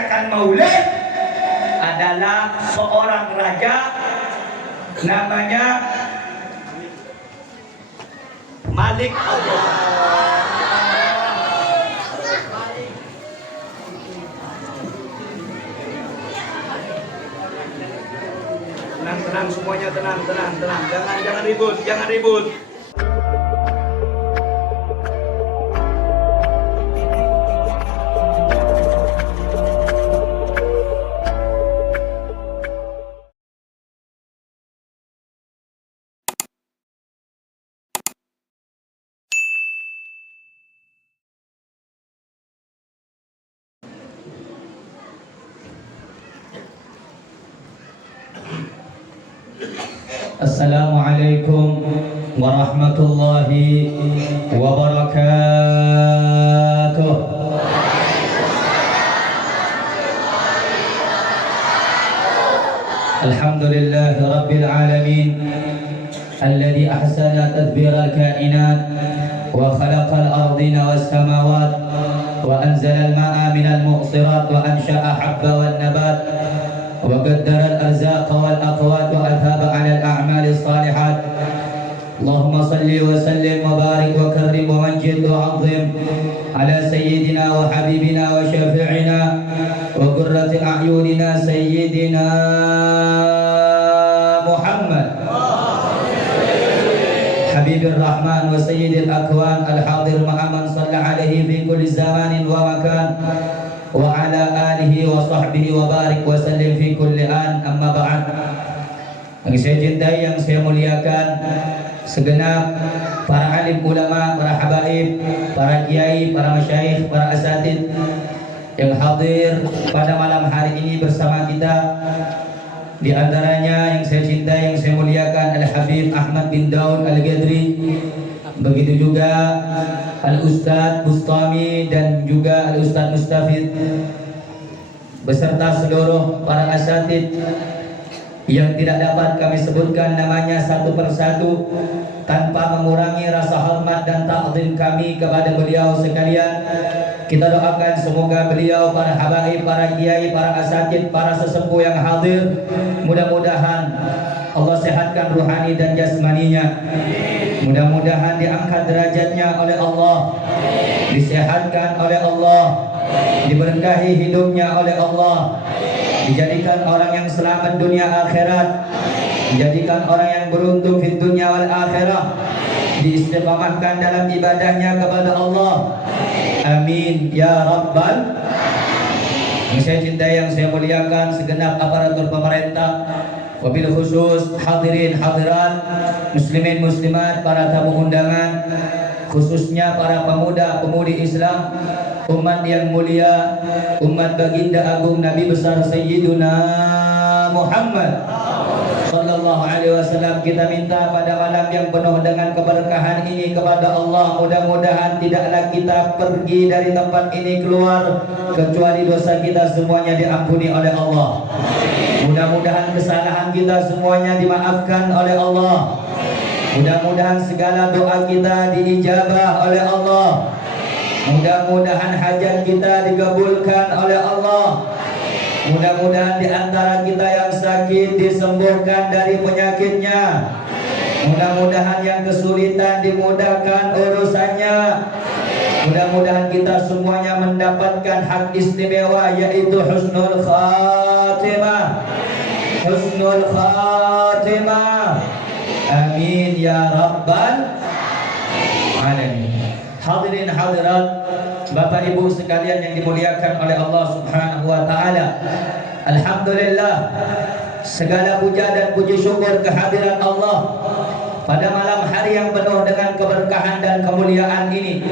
merayakan Maulid adalah seorang raja namanya Malik Abdul. Tenang semuanya, tenang. Jangan ribut. Assalamualaikum warahmatullahi wabarakatuh. Alhamdulillahi rabbil alamin alladhi ahsana tadbira al-kainat wa khalaqa al-ardina was-samawat wa anzala al-ma'a min al-mu'sirat wa ansha'a habba wan-nabat وقدر الأرزاق والأقوات وأثاب على الأعمال الصالحات. اللهم صل وسلم وبارك وكرم ومجد وعظم على سيدنا وحبيبنا وشفيعنا وقرة أعيننا سيدنا محمد حبيب الرحمن وسيد الأكوان الحاضر مع من صلى عليه في كل زمان ومكان وعلى آله وصحبه وبارك وسلم في كل آن. Amma ba'd. Yang saya cintai, yang saya muliakan, segenap para alim ulama, para habaib, para kiai, para masyayikh, para asatid yang hadir pada malam hari ini bersama kita. Di antaranya yang saya cintai, yang saya muliakan, Al-Habib Ahmad bin Daud Al-Gadri. Begitu juga Al-Ustadz Bustami dan juga Al-Ustadz Mustafid, beserta seluruh para asatid yang tidak dapat kami sebutkan namanya satu persatu tanpa mengurangi rasa hormat dan ta'zim kami kepada beliau sekalian. Kita doakan semoga beliau, para habaib, para kiai, para asatid, para sesepuh yang hadir, mudah-mudahan Allah sehatkan ruhani dan jasmaninya. Mudah-mudahan diangkat derajatnya oleh Allah, disehatkan oleh Allah, diberkahi hidupnya oleh Allah, dijadikan orang yang selamat dunia akhirat, dijadikan orang yang beruntung di dunia wal akhirah, diistiqamahkan dalam ibadahnya kepada Allah. Amin ya rabbal. Yang saya cintai, yang saya muliakan, segenap aparatur pemerintah, wabil khusus hadirin hadirat, muslimin muslimat, para tamu undangan, khususnya para pemuda pemudi Islam, umat yang mulia, umat baginda agung Nabi besar Sayyiduna Muhammad sallallahu alaihi wasallam. Kita minta pada malam yang penuh dengan keberkahan ini kepada Allah, mudah-mudahan tidaklah kita pergi dari tempat ini keluar kecuali dosa kita semuanya diampuni oleh Allah. Mudah-mudahan kesalahan kita semuanya dimaafkan oleh Allah. Mudah-mudahan segala doa kita diijabah oleh Allah. Mudah-mudahan hajat kita dikabulkan oleh Allah. Mudah-mudahan di antara kita yang sakit disembuhkan dari penyakitnya. Mudah-mudahan yang kesulitan dimudahkan urusannya. Mudah-mudahan kita semuanya mendapatkan hak istimewa, yaitu husnul khatimah. Husnul khatimah. Amin ya rabbal alamin. Hadirin hadirat, Bapak Ibu sekalian yang dimuliakan oleh Allah Subhanahu wa taala. Alhamdulillah, segala puja dan puji syukur kehadiran Allah pada malam hari yang penuh dengan keberkahan dan kemuliaan ini.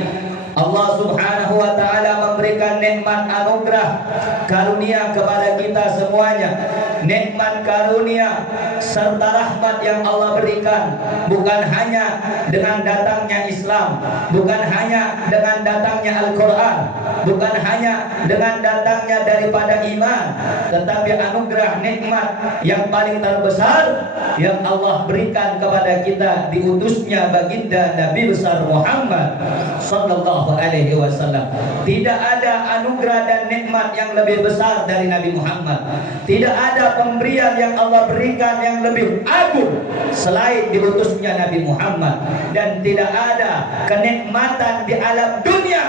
Allah Subhanahu wa taala memberikan nikmat anugerah karunia kepada kita semuanya. Nikmat karunia serta rahmat yang Allah berikan bukan hanya dengan datangnya Islam, bukan hanya dengan datangnya Al-Quran, bukan hanya dengan datangnya daripada iman, tetapi anugerah nikmat yang paling terbesar yang Allah berikan kepada kita diutusnya baginda Nabi besar Muhammad sallallahu alaihi wasallam. Tidak ada ada anugerah dan nikmat yang lebih besar dari Nabi Muhammad. Tidak ada pemberian yang Allah berikan yang lebih agung selain diutusnya Nabi Muhammad. Dan tidak ada kenikmatan di alam dunia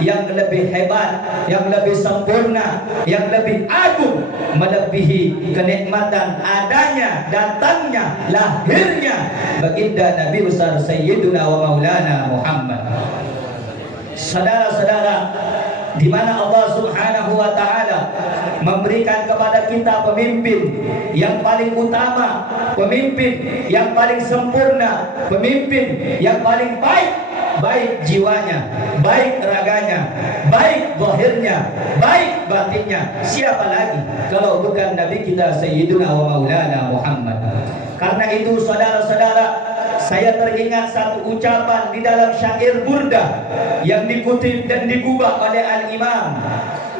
yang lebih hebat, yang lebih sempurna, yang lebih agung melebihi kenikmatan adanya, datangnya, lahirnya baginda Nabi besar Sayyiduna wa Maulana Muhammad. Saudara-saudara, di mana Allah Subhanahu wa taala memberikan kepada kita pemimpin yang paling utama, pemimpin yang paling sempurna, pemimpin yang paling baik, baik jiwanya, baik raganya, baik zahirnya, baik batinnya. Siapa lagi kalau bukan Nabi kita Sayyiduna wa Maulana Muhammad. Karena itu saudara-saudara, saya teringat satu ucapan di dalam syair Burdah yang dikutip dan digubah oleh Al-Imam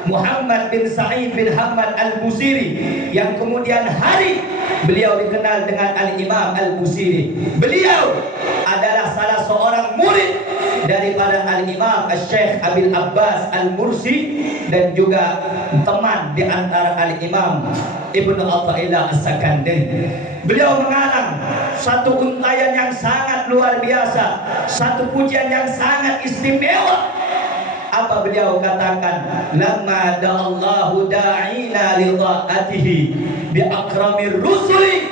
Muhammad bin Sa'id bin Hamad Al-Busiri, yang kemudian hari beliau dikenal dengan Al-Imam Al-Busiri. Beliau adalah salah seorang murid daripada Al-Imam Al-Syekh Abil Abbas Al-Mursi dan juga teman di antara Al-Imam Ibnu Athaillah As-Sakandari. Beliau mengarang satu untayan yang sangat luar biasa, satu pujian yang sangat istimewa. Apa beliau katakan? Lamma da'allahu da'ina li ta'atihi bi akramir rusuli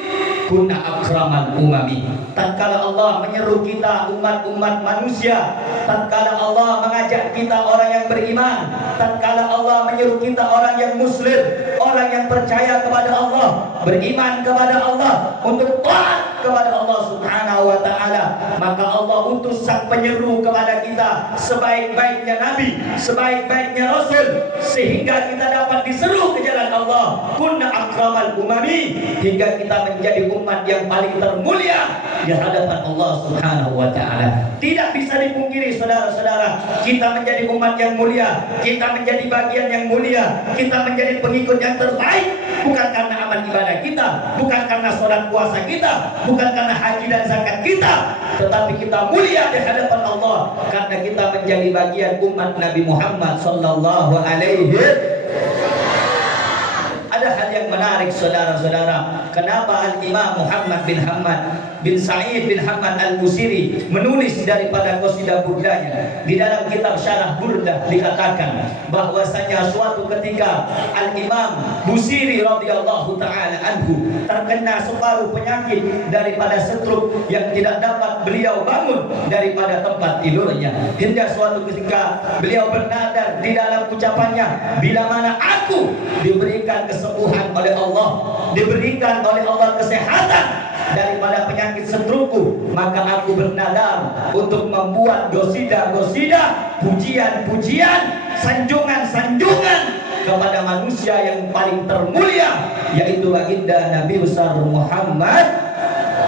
kunna akramal umami. Tatkala Allah menyeru kita umat-umat manusia, tatkala Allah mengajak kita orang yang beriman, tatkala Allah menyeru kita orang yang muslim, orang yang percaya kepada Allah, beriman kepada Allah, untuk taat kepada Allah Subhanahu wa taala, maka Allah utus sang penyeru kepada kita sebaik-baiknya nabi, sebaik-baiknya rasul, sehingga kita dapat diseru ke jalan Allah. Kunna akramal umami, hingga kita menjadi umat yang paling termulia di hadapan Allah Subhanahu wa taala. Tidak bisa dipungkiri saudara-saudara, kita menjadi umat yang mulia, kita menjadi bagian yang mulia, kita menjadi pengikut yang terbaik bukan karena amal ibadah kita, bukan karena sholat puasa kita, bukan karena haji dan zakat kita, tetapi kita mulia di hadapan Allah karena kita menjadi bagian umat Nabi Muhammad sallallahu alaihi wasallam. Ada hal yang menarik saudara-saudara, kenapa Al-Imam Muhammad bin Hamad bin Sa'id bin Hamad Al-Busiri menulis daripada qasidah burdahnya. Di dalam kitab Syarah Burdah dikatakan bahwasanya suatu ketika Al-Imam Busiri radhiyallahu taala anhu terkena separuh penyakit daripada stroke yang tidak dapat beliau bangun daripada tempat tidurnya. Hingga suatu ketika beliau bernadar di dalam ucapannya, bila mana aku diberikan kesembuhan oleh Allah, diberikan oleh Allah kesehatan daripada penyakit strokeku, maka aku bernadar untuk membuat gosida-gosida, pujian-pujian, sanjungan-sanjungan kepada manusia yang paling termulia, yaitu baginda Nabi besar Muhammad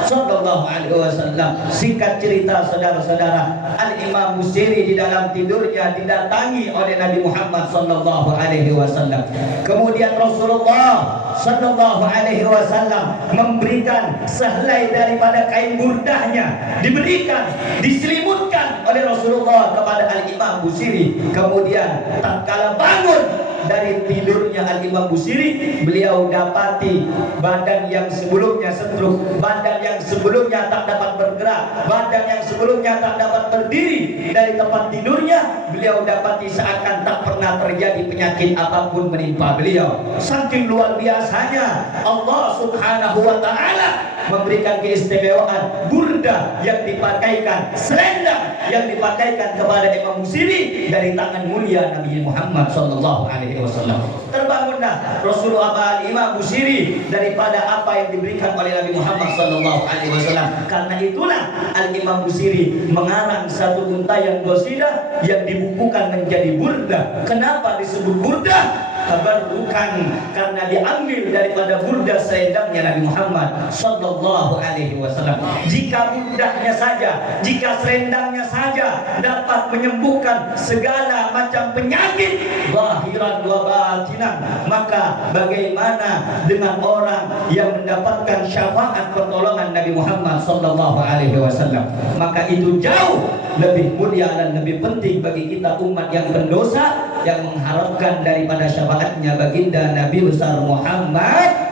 sallallahu alaihi wasallam. Singkat cerita saudara-saudara, Al-Imam Busiri di dalam tidurnya didatangi oleh Nabi Muhammad sallallahu alaihi wasallam. Kemudian Rasulullah sallallahu alaihi wasallam memberikan sehelai daripada kain burdahnya, diberikan, diselimutkan oleh Rasulullah kepada Al-Imam Busiri. Kemudian tatkala bangun dari tidurnya Al-Imam Busiri, beliau dapati badan yang sebelumnya stroke, badan yang sebelumnya tak dapat bergerak, badan yang sebelumnya tak dapat berdiri dari tempat tidurnya, beliau dapati seakan tak pernah terjadi penyakit apapun menimpa beliau. Saking luar biasanya Allah Subhanahu wa taala memberikan keistimewaan burdah yang dipakaikan, selendang yang dipakaikan kepada Imam Busiri dari tangan mulia Nabi Muhammad sallallahu alaihi wasallam. Terbangunlah Rasulullah Imam Busiri daripada apa yang diberikan oleh Nabi Muhammad sallallahu alaihi wasallam. Karena itulah Al-Imam Busiri mengarang satu untayan qasidah yang dibukukan menjadi burdah. Kenapa disebut burdah? Bukan karena diambil daripada burdah selendangnya Nabi Muhammad sallallahu alaihi wasallam. Jika burdahnya saja, jika selendangnya saja dapat menyembuhkan segala macam penyakit zahiran wa batinan, maka bagaimana dengan orang yang mendapatkan syafaat pertolongan Nabi Muhammad sallallahu alaihi wasallam? Maka itu jauh lebih mulia dan lebih penting bagi kita umat yang pendosa yang mengharapkan daripada syafaatnya baginda Nabi besar Muhammad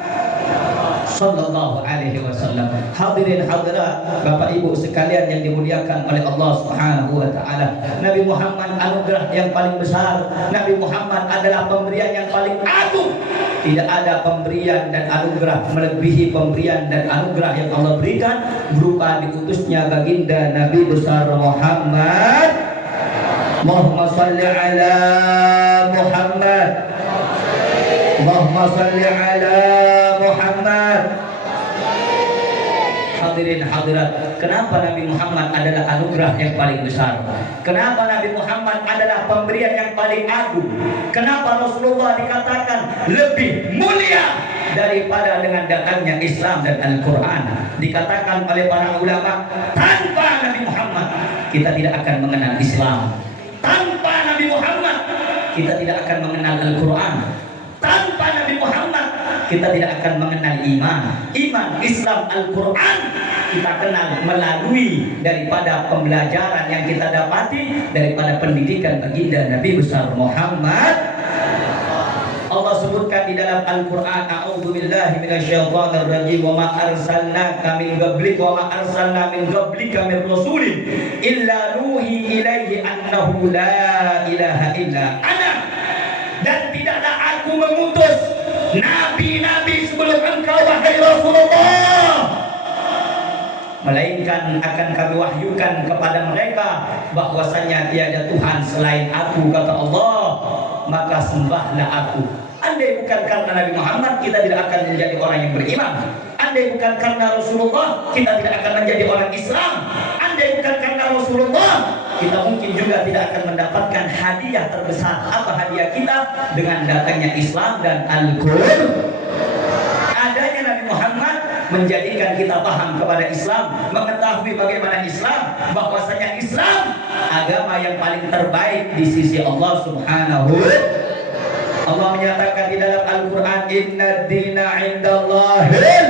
Sallallahu Alaihi Wasallam. Hadirin hadirat, Bapak Ibu sekalian yang dimuliakan oleh Allah Subhanahu Wa Taala, Nabi Muhammad anugerah yang paling besar. Nabi Muhammad adalah pemberian yang paling agung. Tidak ada pemberian dan anugerah melebihi pemberian dan anugerah yang Allah berikan berupa diutusnya baginda Nabi besar Muhammad. Allahumma salli ala Muhammad. Allahumma salli ala Muhammad. Hadirin hadirat, kenapa Nabi Muhammad adalah anugerah yang paling besar? Kenapa Nabi Muhammad adalah pemberian yang paling agung? Kenapa Rasulullah dikatakan lebih mulia daripada dengan datangnya Islam dan Al-Quran? Dikatakan oleh para ulama, tanpa Nabi Muhammad kita tidak akan mengenal Islam. Tanpa Nabi Muhammad kita tidak akan mengenal Al-Quran. Tanpa Nabi Muhammad kita tidak akan mengenal iman. Iman, Islam, Al-Quran kita kenal melalui daripada pembelajaran yang kita dapati daripada pendidikan baginda Nabi besar Muhammad. Allah sebutkan di dalam Al-Quran, a'udzubillahi minasyaitonir rajim, wa ma arsalnaka min qablika wa ma arsalna min qablika min rasulin illa nuhi ilaihi annahu la ilaha illa ana. Dan tidaklah aku mengutus nabi-nabi sebelum engkau wahai Rasulullah, melainkan akan kami wahyukan kepada mereka bahwasanya tiada Tuhan selain aku, kata Allah, maka sembahlah aku. Andai bukan karena Nabi Muhammad kita tidak akan menjadi orang yang beriman. Andai bukan karena Rasulullah kita tidak akan menjadi orang Islam. Andai bukan karena Rasulullah kita mungkin juga tidak akan mendapatkan hadiah terbesar. Apa hadiah kita? Dengan datangnya Islam dan Al-Quran. Adanya Nabi Muhammad menjadikan kita paham kepada Islam, mengetahui bagaimana Islam, bahwasanya Islam agama yang paling terbaik di sisi Allah Subhanahu. Allah menyatakan di dalam Al-Quran, inna dina indallahil,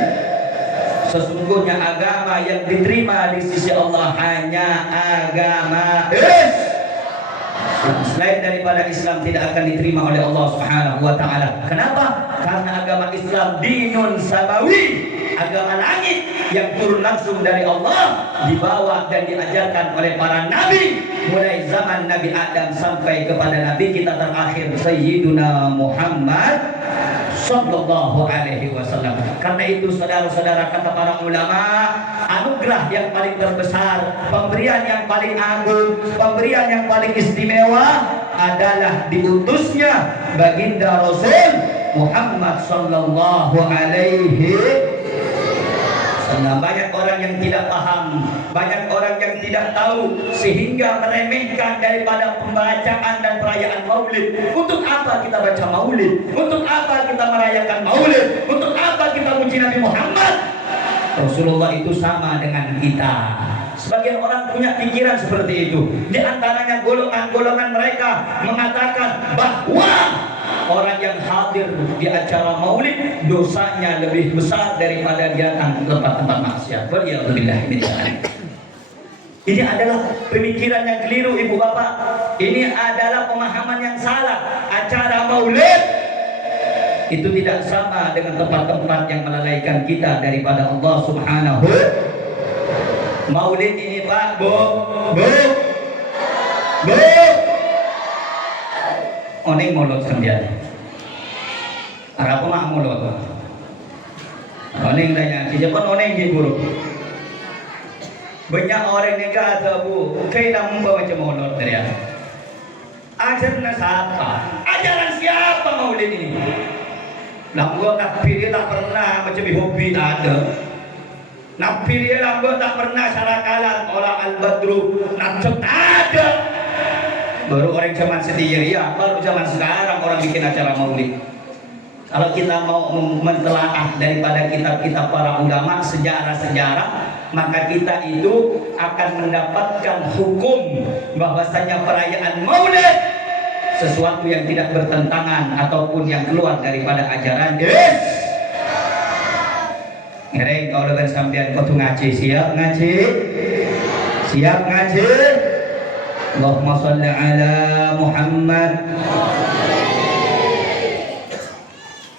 sesungguhnya agama yang diterima di sisi Allah hanya agama selain daripada Islam tidak akan diterima oleh Allah Subhanahu wa taala. Kenapa? Karena agama Islam dinun samawi, agama langit yang turun langsung dari Allah, dibawa dan diajarkan oleh para nabi mulai zaman Nabi Adam sampai kepada nabi kita terakhir Sayyiduna Muhammad Sallallahu Alaihi Wasallam. Karena itu saudara-saudara, kata para ulama, anugerah yang paling terbesar, pemberian yang paling agung, pemberian yang paling istimewa adalah diutusnya baginda Rasul Muhammad Sallallahu Alaihi Wasallam. Banyak orang yang tidak paham, banyak orang yang tidak tahu, sehingga meremehkan daripada pembacaan dan perayaan maulid. Untuk apa kita baca maulid? Untuk apa kita merayakan maulid? Untuk apa kita puji Nabi Muhammad? Rasulullah itu sama dengan kita. Sebagian orang punya pikiran seperti itu. Di antaranya golongan-golongan mereka mengatakan bahwa orang yang hadir di acara maulid dosanya lebih besar daripada dia datang ke tempat-tempat maksiat. Waliyadzubillah min dzalik. Ini adalah pemikiran yang keliru, ibu bapak. Ini adalah pemahaman yang salah. Acara maulid itu tidak sama dengan tempat-tempat yang melalaikan kita daripada Allah Subhanahu. Maulid ini Pak, Bu. Oneng mulut sendiri. Apa mak mulut? Oneng tanya, siapa oneng di buruk? Banyak orang yang kata Bu, kayak membawa macam mulut dia. Ajaran siapa? Ajaran siapa maulid ini? Lambat tapi dia tak pernah macam hobi ada. Nabi dia lambat tak pernah syarakalan olah al-badru nak ada. Baru orang zaman sendiri ya, baru zaman sekarang orang bikin acara maulid. Kalau kita mau mentelaah daripada kitab-kitab para ulama, sejarah-sejarah, maka kita itu akan mendapatkan hukum bahwasanya perayaan maulid sesuatu yang tidak bertentangan ataupun yang keluar daripada ajaran Ngereng kalau dengan sampean kau ngaji, siap ngaji? Siap ngaji? Allahumma shalli ala Muhammad.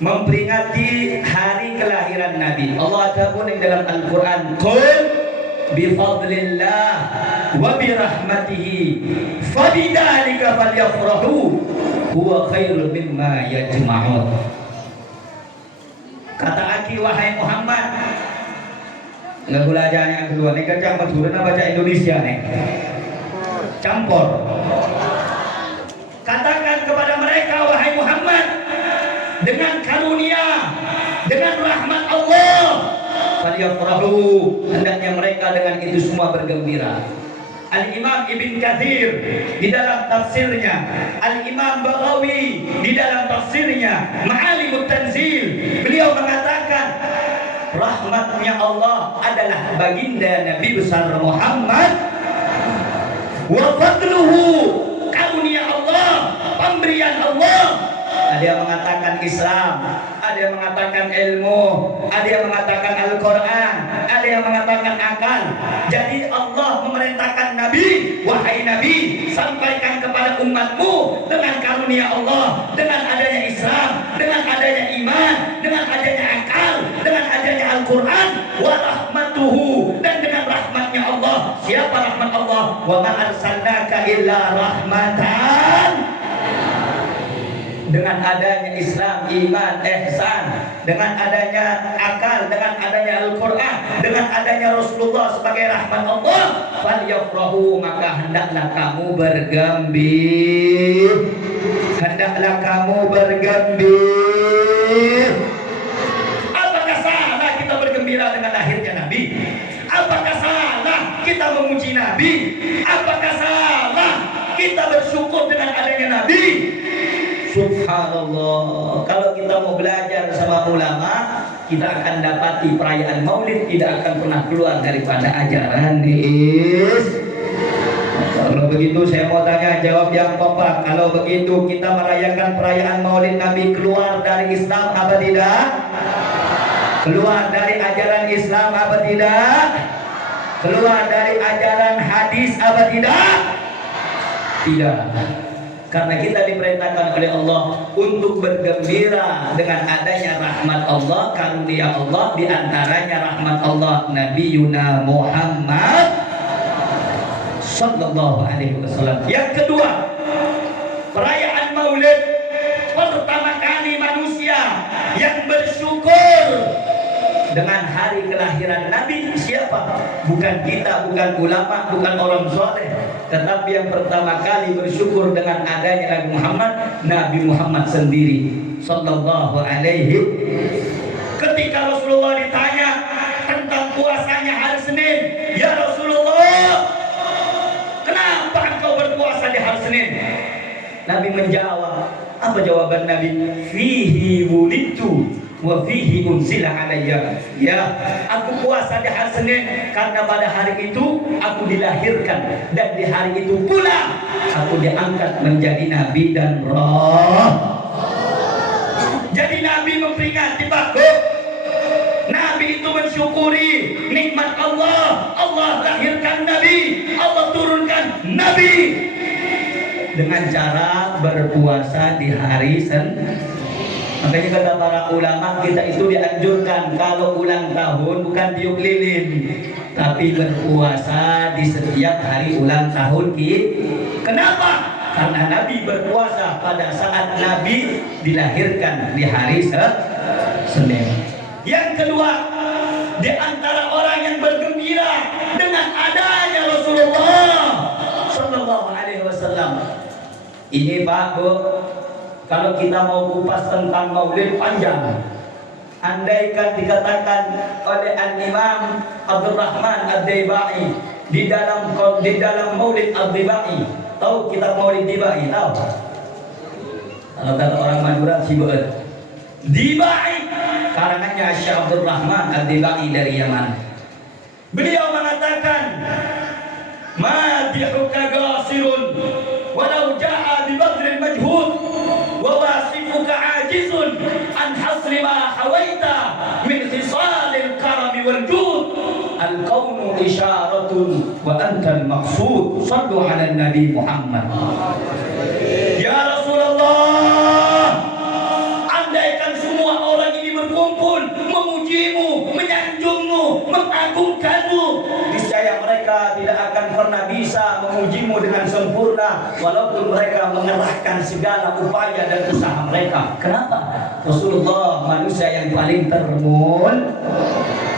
Memperingati hari kelahiran Nabi. Allah ta'ala di dalam Al-Quran, qul bifadlillah wa birahmatihi fabidzalika falyafrahu huwa khairun mimma yajma'un. Kata aki, wahai Muhammad, nggak gula aja yang kedua nih, kerja Madura baca Indonesia nih campur. Katakan kepada mereka, wahai Muhammad, dengan karunia, dengan rahmat Allah, falyafrahu, hendaknya mereka dengan itu semua bergembira. Al-Imam Ibn Katsir di dalam tafsirnya, Al-Imam Baghawi di dalam tafsirnya Ma'alimut Tanzil, beliau mengatakan rahmatnya Allah adalah baginda Nabi besar Muhammad, wa fadluhu, karunia Allah, pemberian Allah. Ada yang mengatakan Islam, ada yang mengatakan ilmu, ada yang mengatakan Al-Quran, ada yang mengatakan akal. Jadi Allah memerintahkan Nabi, wahai Nabi, sampaikan kepada umatmu dengan karunia Allah, dengan adanya Islam, dengan adanya iman, dengan adanya akal, dengan adanya Al-Quran, wa rahmatuhu, dan dengan rahmatnya Allah. Siapa rahmat Allah? Wa ma arsalnaka illa rahmatan. Dengan adanya Islam, iman, ihsan, dengan adanya akal, dengan adanya Al-Quran, dengan adanya Rasulullah sebagai rahmat Allah, falyafrahu, maka hendaklah kamu bergembira. Hendaklah kamu bergembira. Apakah salah kita bergembira dengan lahirnya Nabi? Apakah salah kita memuji Nabi? Apakah salah kita bersyukur dengan adanya Nabi? Subhanallah, kalau kita mau belajar sama ulama, kita akan dapati perayaan Maulid tidak akan pernah keluar daripada ajaran is. Kalau begitu saya mau tanya, jawab yang kompak. Kalau begitu kita merayakan perayaan Maulid Nabi keluar dari Islam apa tidak? Keluar dari ajaran Islam apa tidak? Keluar dari ajaran hadis apa tidak? Tidak. Karena kita diperintahkan oleh Allah untuk bergembira dengan adanya rahmat Allah, karunia Allah, diantaranya rahmat Allah Nabi Yuna Muhammad Sallallahu Alaihi Wasallam. Yang kedua, perayaan Maulid pertama kali manusia yang bersyukur dengan hari kelahiran Nabi siapa? Bukan kita, bukan ulama, bukan orang soleh, tetapi yang pertama kali bersyukur dengan adanya Nabi Muhammad sendiri Sallallahu Alaihi. Ketika Rasulullah ditanya tentang puasanya hari Senin, ya Rasulullah, kenapa engkau berpuasa di hari Senin? Nabi menjawab, apa jawaban Nabi? Fihi wulidtu wa fihi unzila alayya. Ya, aku puasa di hari Senin karena pada hari itu aku dilahirkan, dan di hari itu pula aku diangkat menjadi nabi dan roh. Jadi Nabi memperingati bakut. Nabi itu mensyukuri nikmat Allah. Allah lahirkan Nabi, Allah turunkan Nabi dengan cara berpuasa di hari Senin. Makanya kata para ulama, kita itu dianjurkan kalau ulang tahun bukan tiup lilin, tapi berpuasa di setiap hari ulang tahun kita. Kenapa? Karena Nabi berpuasa pada saat Nabi dilahirkan di hari Senin. Yang kedua, di antara orang yang bergembira dengan adanya Rasulullah Sallallahu Alaihi Wasallam. Ini Pak Bu, kalau kita mau kupas tentang Maulid panjang. Andaikan dikatakan oleh Al-Imam Abdurrahman Ad-Daibai di dalam Maulid Ad-Daibai, tahu kitab Maulid Daibai, tahu? Kalau kata orang Madura Cibuet, Daibai karangannya Syekh Abdurrahman Ad-Daibai dari Yaman. Beliau mengatakan, madihuka qasirun walau jaa bi badril majhud wa wasifuka ajizun an hasri ma hawaita min khisalil karami wal jud. Al kaunu isharatu al-maqsud wa antal maqsud. Sallu ala Nabi Muhammad. Ya Rasulullah, andaikan semua orang ini berkumpul memujimu, menyanjungmu, mengagungkanmu, niscaya mereka tidak akan pernah bisa memujimu dengan sempurna walaupun mereka mengerahkan segala upaya dan usaha mereka. Kenapa? Rasulullah manusia yang paling termun.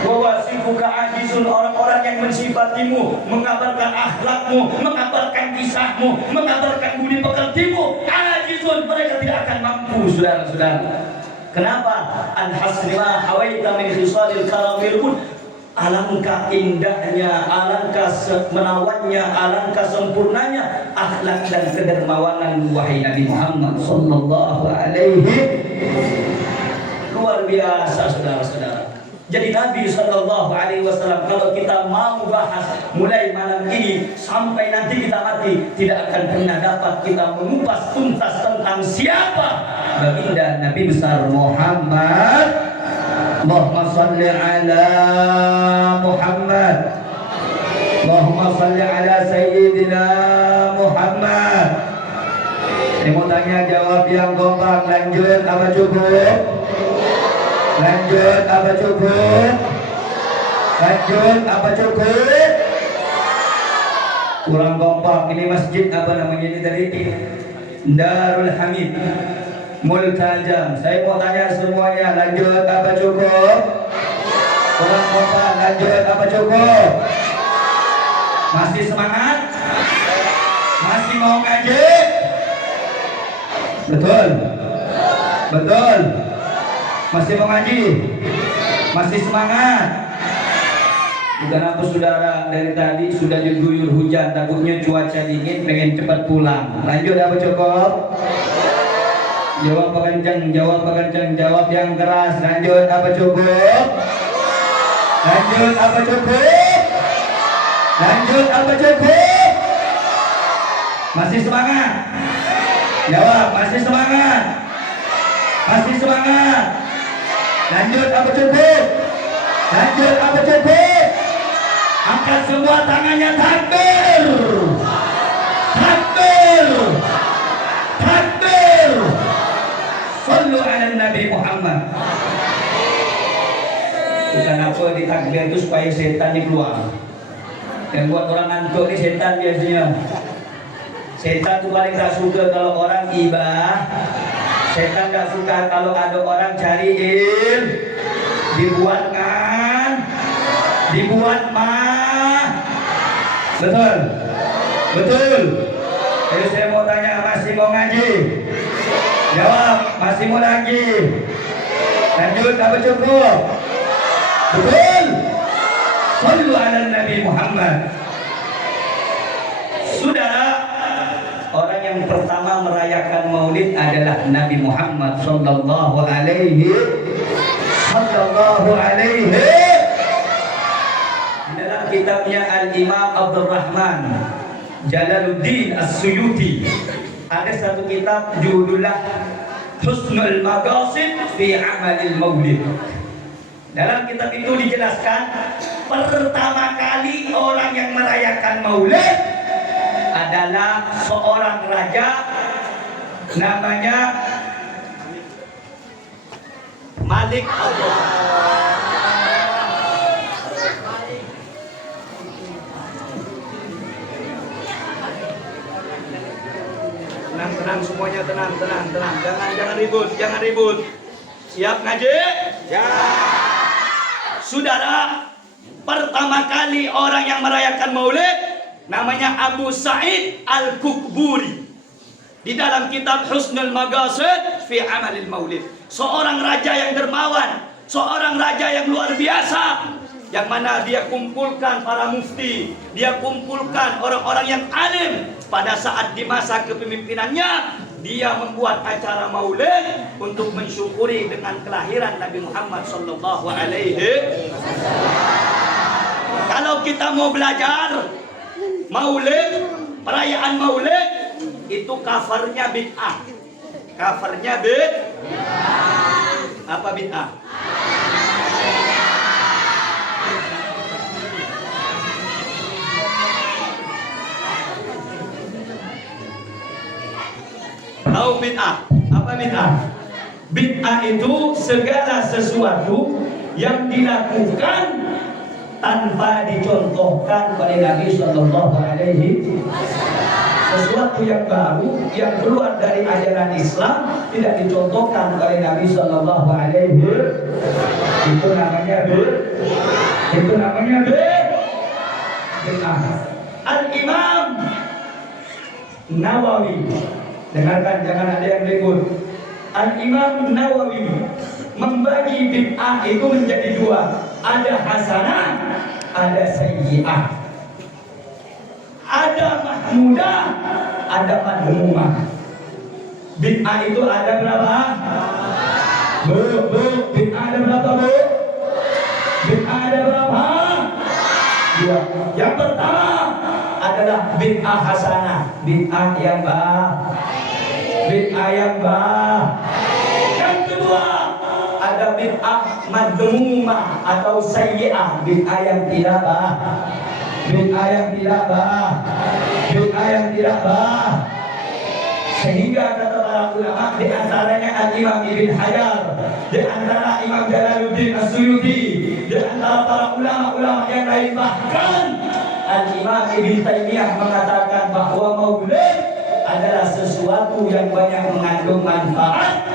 Wawasifuka ajizun, orang-orang yang mensifatimu, mengabarkan akhlakmu, mengabarkan kisahmu, mengabarkan budi pekertimu, ajizun, mereka tidak akan mampu, saudara-saudara. Kenapa? Al-hasrima hawaita min khisalil karamil kun. Alangkah indahnya, alangkah menawannya, alangkah sempurnanya akhlak dan kedermawanan wahai Nabi Muhammad sallallahu alaihi. Luar biasa, saudara-saudara. Jadi Nabi Sallallahu Alaihi Wasallam, kalau kita mau bahas mulai malam ini sampai nanti kita mati, tidak akan pernah dapat kita mengupas tuntas tentang siapa baginda Nabi besar Muhammad. Allahumma salli ala Muhammad. Allahumma salli ala Sayyidina Muhammad. Saya mau tanya, jawab yang kompak. Lanjut apa cukup? Lanjut apa cukup? Lanjut apa cukup? Kurang kompak. Ini masjid apa namanya ini tadi? Darul Hamid Multajam. Saya mau tanya semuanya, lanjut apa cukup? Kurang kompak. Lanjut apa cukup? Masih semangat? Masih mau ngaji? Betul? Betul? Masih mau ngaji? Masih semangat? Bukan apa saudara, dari tadi sudah diguyur hujan, takutnya cuaca dingin, pengen cepat pulang. Lanjut apa cukup? Jawab apa kencang, jawab apa kencang, jawab yang keras. Lanjut apa cukup? Lanjut apa cukup? Lanjut apa cukup? Masih semangat? Jawab, masih semangat? Masih semangat? Lanjut apa cukup? Lanjut apa cukup? Angkat semua tangannya, takbir! Takbir! Takbir! Sallu ala Nabi Muhammad. Bukan apa ditakbir itu supaya setan keluar. Yang buat orang ngantuk ini setan biasanya. Setan itu paling tak suka kalau orang ibah. Setan gak suka kalau ada orang cari dibuat kan, dibuat mah. Betul? Betul? Jadi saya mau tanya, masih mau ngaji? Jawab, masih mau lagi? Lanjut apa cukup? Betul? Sallu ala Nabi Muhammad. Saudara, orang yang pertama merayakan maulid adalah Nabi Muhammad sallallahu alaihi. Dalam kitabnya Al-Imam Abdurrahman Jalaluddin As-Suyuti ada satu kitab judulnya Husnul Maqasid fi Amalil Maulid. Dalam kitab itu dijelaskan pertama kali orang yang merayakan maulid adalah seorang raja namanya Malik Abdul. Tenang semuanya, tenang. Jangan ribut. Siap ngaji? Ya. Saudara, pertama kali orang yang merayakan maulid namanya Abu Sa'id Al-Kukburi. Di dalam kitab Husnul Maqasid fi Amalil Maulid, seorang raja yang dermawan, seorang raja yang luar biasa, yang mana dia kumpulkan para mufti, dia kumpulkan orang-orang yang alim. Pada saat di masa kepemimpinannya, dia membuat acara maulid untuk mensyukuri dengan kelahiran Nabi Muhammad sallallahu alaihi. Kalau kita mau belajar maulid, perayaan maulid, itu covernya bid'ah. Covernya apa bid'ah? bid'ah. Apa bid'ah? Bid'ah itu segala sesuatu yang dilakukan tanpa dicontohkan oleh Nabi Sallallahu Alaihi Wasallam. Sesuatu yang baru yang keluar dari ajaran Islam tidak dicontohkan oleh Nabi Sallallahu Alaihi Wasallam. Itu namanya bid'ah. Al-Imam Nawawi, dengarkan, jangan ada yang ribut. Al-Imam Nawawi membagi bid'ah itu menjadi dua. Ada hasanah, ada sayyi'ah. Ada mahmudah, ada madhumah. Bid'ah itu ada berapa? Bid'ah ada berapa, Bu? Bid'ah ada berapa? Dua. Yang pertama adalah bid'ah hasanah, bid'ah yang Yang kedua ada bid'ah madhumah atau sayyi'ah, bid'ah yang tidak baik. Sehingga kata para ulama, di antaranya Al-Imam Ibn Hajar, di antara Imam Jalaluddin As-Suyuti, di antara para ulama-ulama yang lain, bahkan Al-Imam Ibn Taimiyah mengatakan bahwa maulid adalah sesuatu yang banyak mengandung manfaat.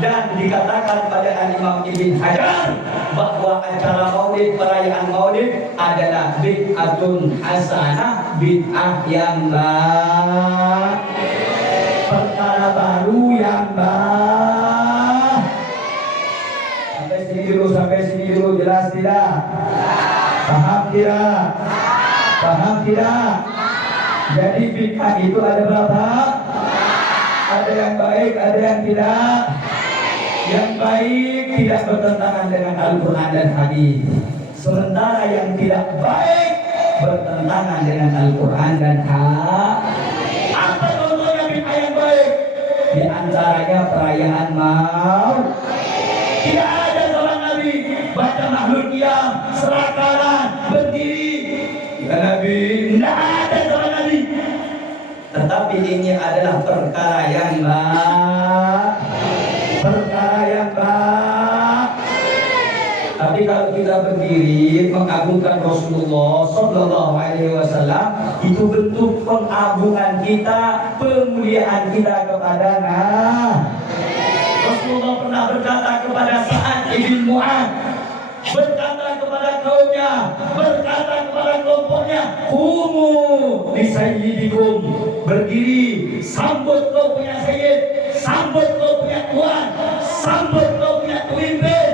Dan dikatakan pada Al-Imam Ibn Hajar bahwa acara maulid, perayaan maulid adalah bid'atun hasanah, bid'ah yang baik, perkara baru yang baik. Sampai sini dulu, jelas tidak? Paham tidak? Jadi bid'ah itu ada berapa? Ada yang baik, ada yang tidak. Yang baik tidak bertentangan dengan Al-Quran dan Hadis, sementara yang tidak baik bertentangan dengan Al-Quran dan Hadis. Apa contohnya bid'ah yang baik? Di antaranya perayaan Maulid. Tidak ada zaman Nabi baca makhluk qiyam, serakaran, berdiri. Ya Nabi, tidak ada zaman Nabi. Tetapi ini adalah perkara yang baik. Tapi kalau kita berdiri mengagungkan Rasulullah Sallallahu Alaihi Wasallam, itu bentuk pengagungan kita, pemuliaan kita kepadanya. Rasulullah pernah berkata kepada Sa'ad ibn Mu'adz, berkata kepada kaumnya, berkata kepada kelompoknya, "Qumu li sayyidikum," berdiri, sambut kau punya sayyid, sambut kau punya tuan, sambut kau punya pemimpin.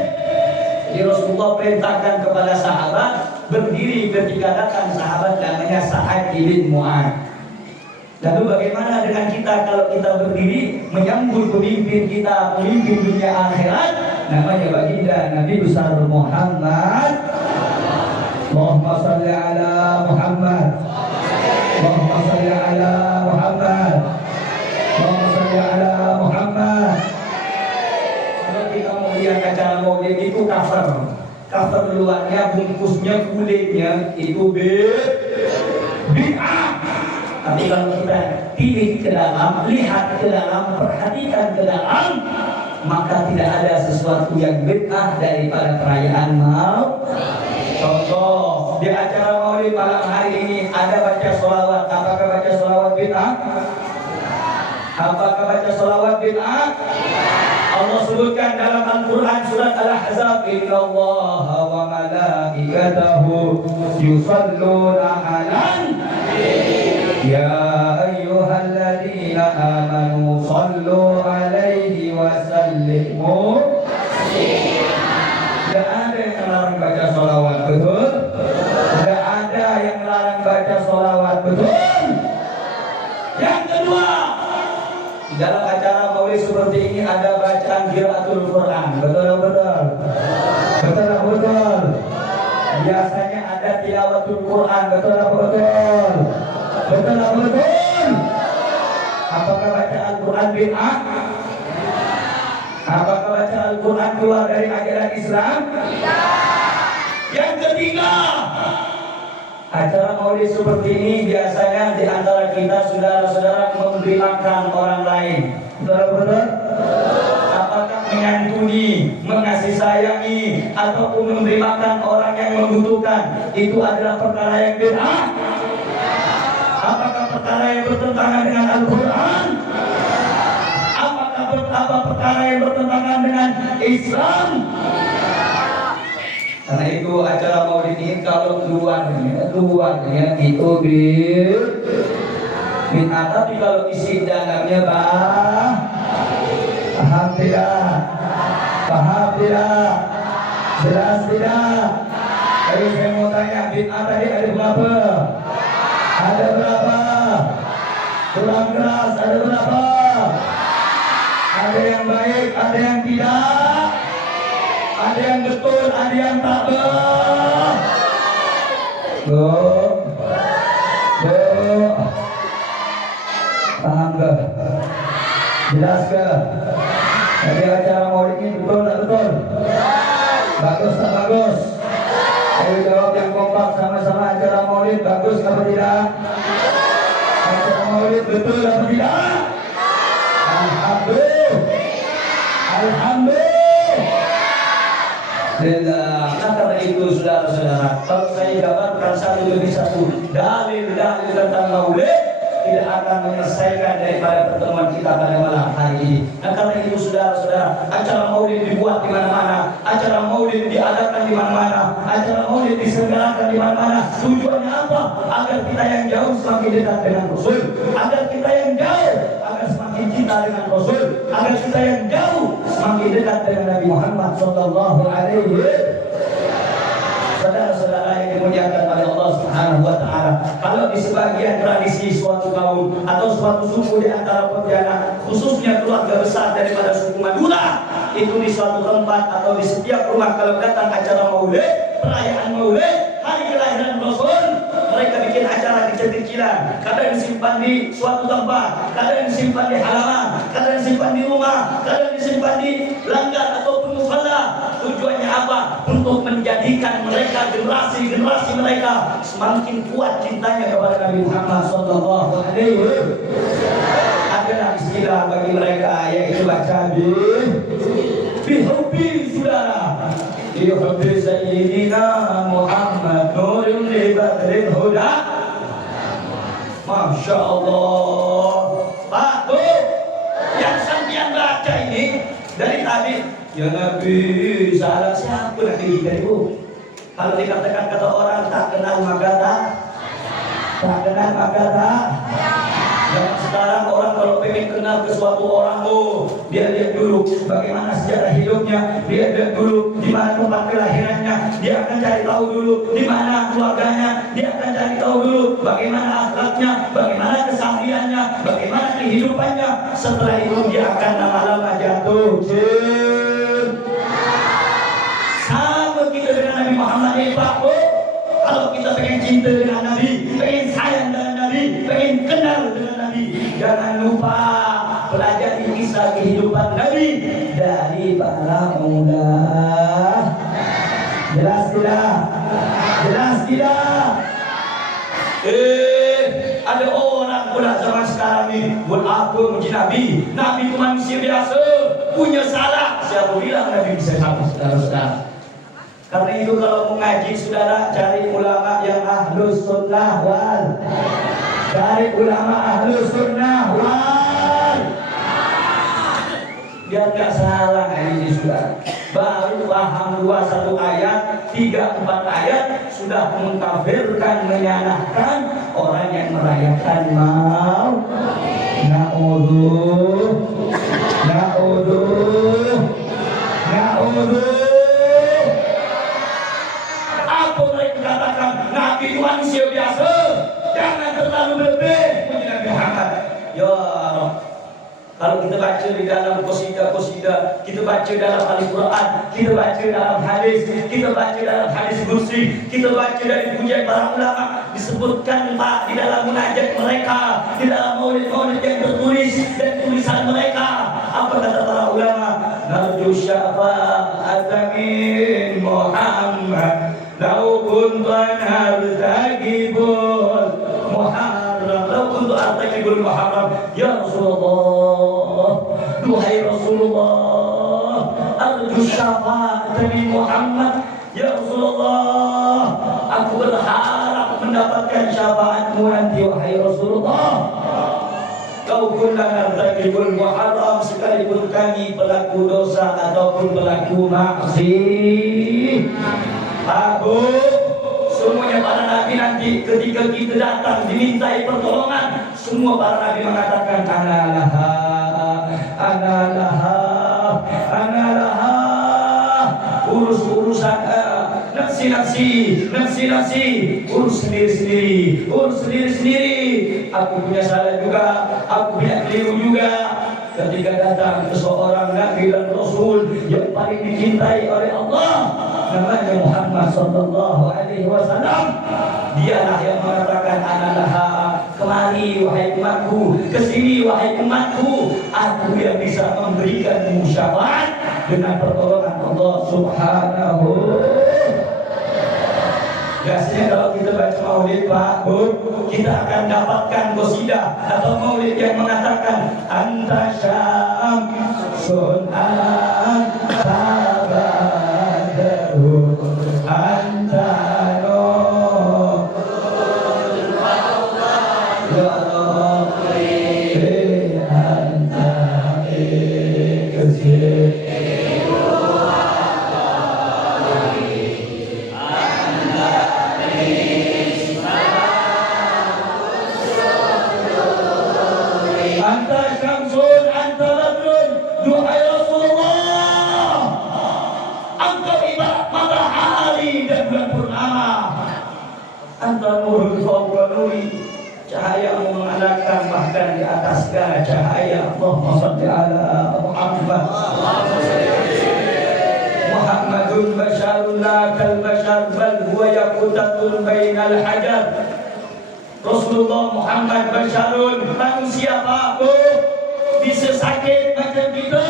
Jadi Rasulullah perintahkan kepada sahabat berdiri ketika datang sahabat namanya Sa'ad ibn Mu'adz. Lalu bagaimana dengan kita kalau kita berdiri menyambut pemimpin kita, pemimpin dunia akhirat, namanya baginda Nabi besar Muhammad. Allahumma salli ala Muhammad. Allahumma salli ala Muhammad. Allahumma salli ala Muhammad. Kalau kita mau lihat acara maulid itu cover luarnya, bungkusnya, kulitnya itu bid'ah. Tapi kalau kita pilih ke dalam, lihat ke dalam, perhatikan ke dalam, maka tidak ada sesuatu yang bid'ah daripada perayaan Maulid. Contoh, di acara Maulid malam hari ini ada baca sholawat. Apakah baca sholawat bid'ah? Apakah baca sholawat bid'ah? Allah sebutkan dalam Al-Quran surat Al-Ahzab, Innallaha wa malaikatahu yusalluna 'alan ya ayyuhalladzina amanu sallu 'alaihi wa sallimu. Tidak ada yang melarang baca sholawat, betul? Tidak ada yang melarang baca sholawat, betul? Yang kedua, di dalam acara maulid seperti ini ada bacaan qiraatul Quran, betul? Betul. Biasanya ada tilawatul Quran, betul. Apakah baca Al-Quran bid'ah? Apakah baca Al-Quran keluar dari ajaran Islam? Yang ketiga, acara maulid seperti ini biasanya di antara kita saudara-saudara memberi makan orang lain. Betul-betul. Apakah menyantuni, mengasih sayangi, ataupun memberi makan orang yang membutuhkan itu adalah perkara yang bid'ah? Apakah perkara yang bertentangan dengan Al-Quran? Apakah perkara yang bertentangan dengan Islam? Karena itu acara maulid ini kalau keluarnya itu bid'ah, tapi kalau isi dalamnya paham tidak? Jelas tidak? Ayo saya mau tanya, bid'ah tadi ada berapa? Ada berapa? Kurang keras, ada berapa? Ada yang baik, ada yang tidak, ada yang betul, ada yang tak betul. Paham ke? Jelas ke? Jadi acara maulid ini betul tak betul? Bagus tak bagus? Ayo jawab yang kompak sama-sama, acara maulid bagus apa tidak? Acara maulid betul apa tidak? Alhamdulillah. Nah, karena itu saudara-saudara, kalau saya gambarkan satu demi satu dalil-dalil tentang maulid, tidak akan menyelesaikan daripada pertemuan kita pada malam hari ini. Nah, karena itu saudara-saudara, acara maulid dibuat di mana-mana, acara maulid diadakan di mana-mana, acara maulid diselenggarakan di mana-mana. Tujuannya apa? Agar kita yang jauh semakin dekat dengan Rasul, agar kita yang jauh agar semakin cinta dengan Rasul, agar kita yang jauh semakin dekat dengan Nabi Muhammad sallallahu alaihi wasallam. Saudara-saudara yang dimuliakan oleh Allah Subhanahu wa taala, kalau di sebagian tradisi suatu kaum atau suatu suku di antara Pontianak, khususnya keluarga besar daripada suku Madura, itu di suatu tempat atau di setiap rumah kalau datang acara maulid, perayaan maulid, hari kelahiran Rasul, mereka bikin acara kecil-kecilan. Kadang disimpan di suatu tempat, kadang disimpan di halaman, kadang disimpan di rumah, kadang disimpan di langgar ataupun musala. Tujuannya apa? Untuk menjadikan mereka, generasi mereka semakin kuat cintanya kepada Nabi Muhammad sallallahu alaihi wasallam. Adalah istilah bagi mereka yaitu baca bihubbi saudara. Bihubbi sayyidina Muhammad nurun li badril huda. Masya Allah. Pak Tuh, yang sampean baca ini dari tadi, ya Nabi, salah siapa nanti kita ibu? Kalau dikatakan kata orang tak kenal maka tak Dan sekarang orang kalau pengen kenal ke suatu orang, dia lihat dulu bagaimana sejarah hidupnya, dia lihat dulu di mana tempat kelahirannya, dia akan cari tahu dulu di mana keluarganya, dia akan cari tahu dulu bagaimana akhlaknya, bagaimana kesehariannya, bagaimana kehidupannya. Setelah itu dia akan lama-lama jatuh. Sama kita dengan Nabi Muhammad ini, Pak. Kalau kita pengen cinta dengan Nabi, pengen sayang dengan Nabi, pengen kenal dengan Nabi, jangan lupa pelajari kisah kehidupan Nabi dari para pemuda. Jelas tidak? Jelas tidak? Ada orang pula zaman sekarang ini buat apa muji Nabi? Nabi itu manusia biasa, punya salah. Siapa bilang Nabi bisa salah, saudara-saudara? Karena itu kalau mengaji saudara, cari ulama yang ahlus sunnah wal. Cari ulama ahlus sunnah wal. Biar gak salah ini saudara. Baru paham 21 ayat, 3-4 ayat sudah mengkafirkan, menyalahkan orang yang merayakan mau. Na'udhu. Apa mereka katakan Nabi itu manusia biasa, jangan terlalu berlebih puji Nabi Muhammad. Ya Allah, kalau kita baca di dalam qasidah, kita baca dalam Al-Quran, kita baca dalam hadis, kita baca dalam hadis kursi, kita baca dari pujian para ulama, disebutkan Pak di dalam munajat mereka, di dalam maulid-maulid yang tertulis dan tulisan mereka. Apa kata para ulama? Narju syafa'atan min Muhammad lau kuntan artaqibul Muharram, lau kuntu artaqibul Muharram. Ya Rasulullah, duhai Rasulullah, arju syafaat dari Muhammad. Ya Rasulullah, aku berharap mendapatkan syafaatmu nanti wahai Rasulullah. Kau kunna nartakibul muharram, sekalipun kami pelaku dosa ataupun pelaku maksiat. Abu, semuanya para nabi nanti ketika kita datang dimintai pertolongan, semua para nabi mengatakan ana laha, ana laha, ana laha. Urus-urusan nafsi, urus sendiri-sendiri, urus sendiri-sendiri. Aku punya salah juga, aku punya keliru juga. Ketika datang seseorang nabi dan rasul yang paling dicintai oleh Allah, namanya Muhammad sallallahu alaihi wasallam, dialah yang mengatakan ana laha, kemari wahai umatku, kesini wahai umatku, aku yang bisa memberikan syafaat dengan pertolongan Allah Subhanahu. Biasanya kalau kita baca maulid Pak Bud, kita akan dapatkan qasidah atau maulid yang mengatakan anta syamsun anta badru anta nur ya Rabbi anta kasih. Anta nurul fawqa nuri, cahaya yang mengalahkan bahkan di atas segala cahaya. Allahumma shalli ala Muhammad. Muhammadun basyarun la kal bashar bal huwa yaqutatun bainal hajar. Rasulullah Muhammad basyarun, manusia Pak Bu, bisa sakit macam kita,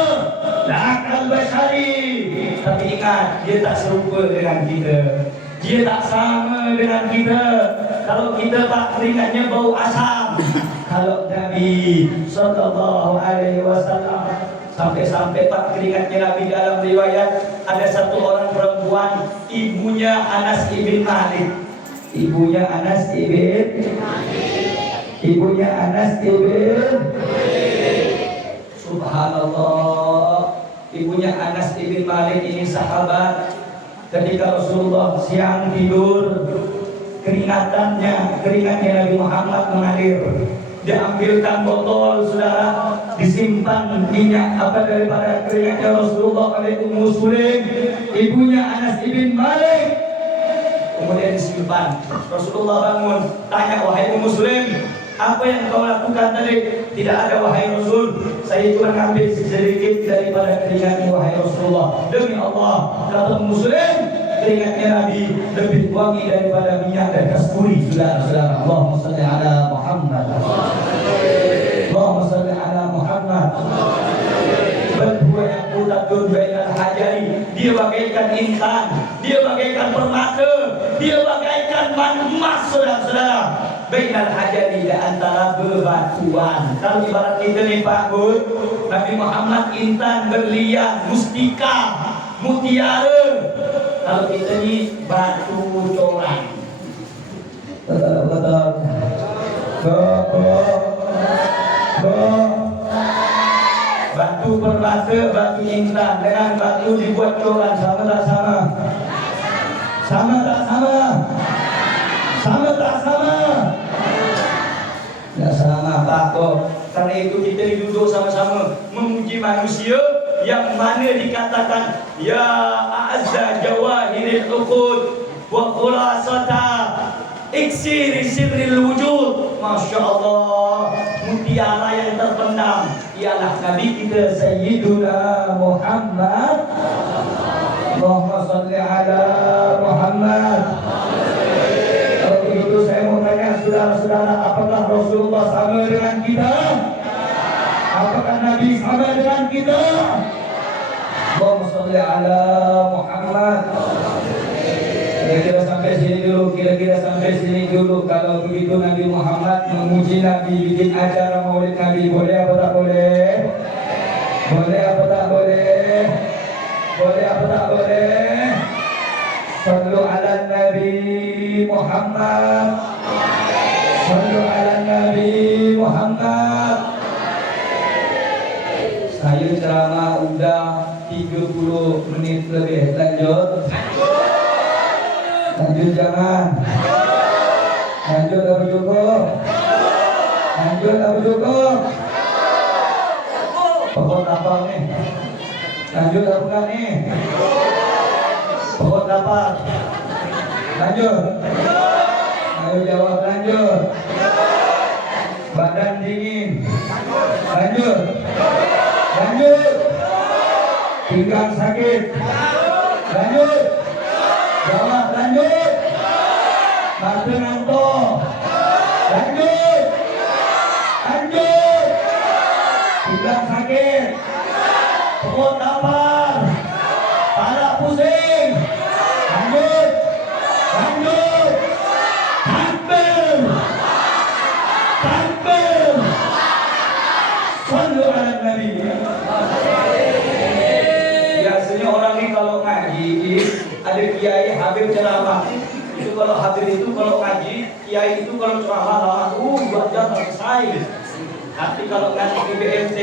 la kal bashari, tapi ingat dia tak serupa dengan kita. Dia tak sama dengan kita. Kalau kita Pak keringatnya bau asam, kalau Nabi sallallahu alaihi wasallam sampai-sampai Pak keringatnya Nabi dalam riwayat ada satu orang perempuan, ibunya Anas ibn Malik. Ibunya Anas ibn Subhanallah. Ibunya Anas ibn Malik ini sahabat. Ketika Rasulullah siang tidur, keringatnya Nabi Muhammad mengalir. Diambilkan botol, saudara, disimpan minyak daripada keringatnya Rasulullah oleh Ummu Sulaim, ibunya Anas ibn Malik. Kemudian disimpan. Rasulullah bangun, tanya, wahai Ummu Sulaim, apa yang kau lakukan tadi? Tidak ada wahai Rasul, saya cuma ngambil sedikit daripada keringatnya wahai Rasulullah. Demi Allah, kata Muslim, keringatnya Nabi lebih wangi daripada minyak dan kasturi. Saudara-saudara, Allahumma salli ala Muhammad. Allahumma salli ala Muhammad. Berdua yang kutatun bainal hajari, dia bagaikan insan, dia bagaikan permata, dia bagaikan emas, saudara-saudara. Bainal hajari, di antara bebatuan. Kalau ibarat kita nih Pak Bud, Nabi Muhammad intan, berlian, mustika, mutiara. Kalau kita nih batu corak. Batu permata, batu intan dengan batu dibuat corak, sama tak sama? Sama tak sama? Sama tak sama? Tidak sama Pak Bob. Karena itu kita duduk sama-sama memuji manusia yang mana dikatakan ya a'azza jawahiril uqud wa khulasata iksiri sirril wujud. Masya Allah, mutiara yang terpendam ialah Nabi kita Sayyiduna Muhammad. Allahumma salli ala Muhammad. Kalau begitu saya mau tanya saudara-saudara, apakah Rasulullah sama dengan kita? Apakah Nabi sama dengan kita? Allahumma salli ala Muhammad. Kira-kira sampai sini dulu. Kalau begitu Nabi Muhammad memuji Nabi, bikin acara maulid Nabi, boleh apa tak boleh? Boleh apa tak boleh? Boleh apa tak boleh? Sallu ala Nabi Muhammad. Sallu ala Nabi Muhammad. Saya ceramah udah 30 menit lebih. Lanjut. Lanjut jangan. Lanjut apa cukup? Lanjut apa cukup? Pokok apa nih? Lanjut apa nih? Pokok apa? Lanjut. Ayo jawab lanjut. Badan dingin. Lanjut. Lanjut. Pinggang sakit. Lanjut. Jawab lanjut. Mata ngantuk. Lanjut. Lanjut. Pinggang sakit. Perut lapar. Kepala pusing. Lanjut. Lanjut. Takbir. Takbir. Sallu ala Nabi. Biasanya orang ini kalau ngaji ada kiai habib ceramah. Itu kalau habib itu kalau ngaji, kiai itu kalau ceramah lama 2 jam selesai. Tapi kalau ngaji di BMT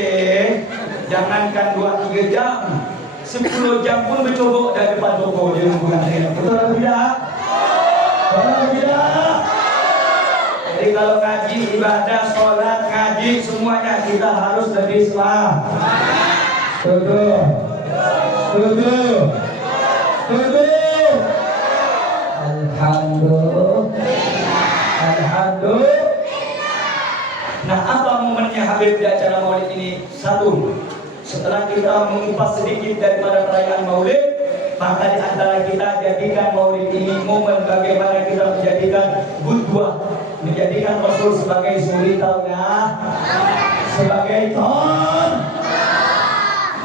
jangankan 2-3 jam, 10 jam pun bercobok dari depan toko dia mengajar. Betul atau tidak? Betul atau tidak? Jadi kalau ngaji, ibadah, sholat, ngaji, semuanya kita harus lebih semangat. Setuju? Setuju? Setuju? Alhamdulillah. Alhamdulillah. Nah, apa momennya Habib di acara Maulid ini? Satu, setelah kita mengupas sedikit daripada perayaan Maulid, maka di antara kita jadikan Maulid ini momen bagaimana kita menjadikan Qudwah, menjadikan Rasul sebagai suri taulah, sebagai ton.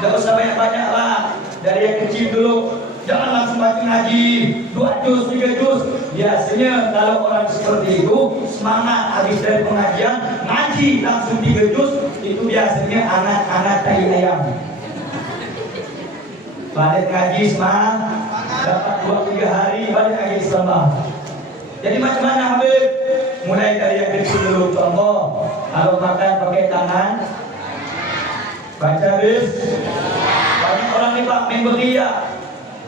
Tidak usah banyak-banyak lah, dari yang kecil dulu. Jangan langsung baca ngaji 2 juz, 3 juz. Biasanya kalau orang seperti itu semangat habis dari pengajian ngaji langsung 3 juz, itu biasanya anak-anak tai ayam. Balik ngaji semangat, dapat 2-3 hari balik lagi selama. Jadi macam mana Habib? Mulai dari yang kecil dulu. Contoh, kalau makan pakai tangan, baca bis. Banyak orang nih Pak main beria.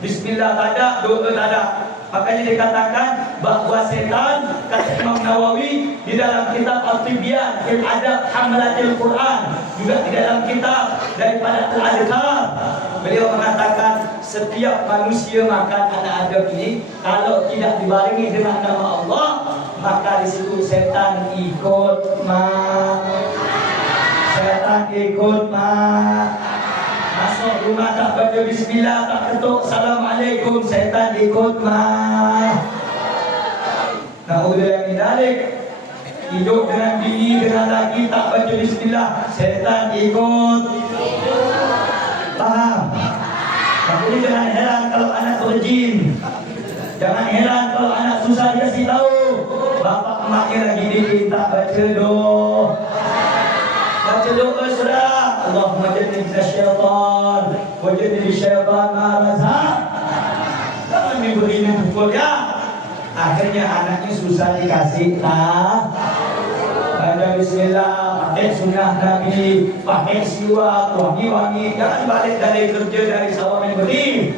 Bismillah tak ada, doa tak ada. Makanya dikatakan bahwa setan, kata Imam Nawawi di dalam kitab Al-Tibyan fil Adab Hamalatil Quran, juga di dalam kitab daripada Al-Adhkar, beliau mengatakan setiap manusia makan anak Adam ini kalau tidak dibarengi dengan nama Allah, maka di situ setan ikut setan ikut masuk rumah tak baca bismillah, tak ketuk assalamualaikum, setan ikut Naudzubillah min dzalik. Hidup dengan bini, dengan laki tak baca bismillah, setan ikut. Paham? Tapi jangan heran kalau anak berjin. Jangan heran kalau anak susah dikasih tahu. Bapak emaknya lagi diminta baca doa. Baca doa surah Allahumma jannibna syaitan wa jannibi syaitan ma razaq. Jangan begini pukul ya. Akhirnya anaknya susah dikasih baca bismillah, pakai sunnah Nabi, pakai siwak, wangi-wangi. Jangan balik dari kerja dari sawah main beri.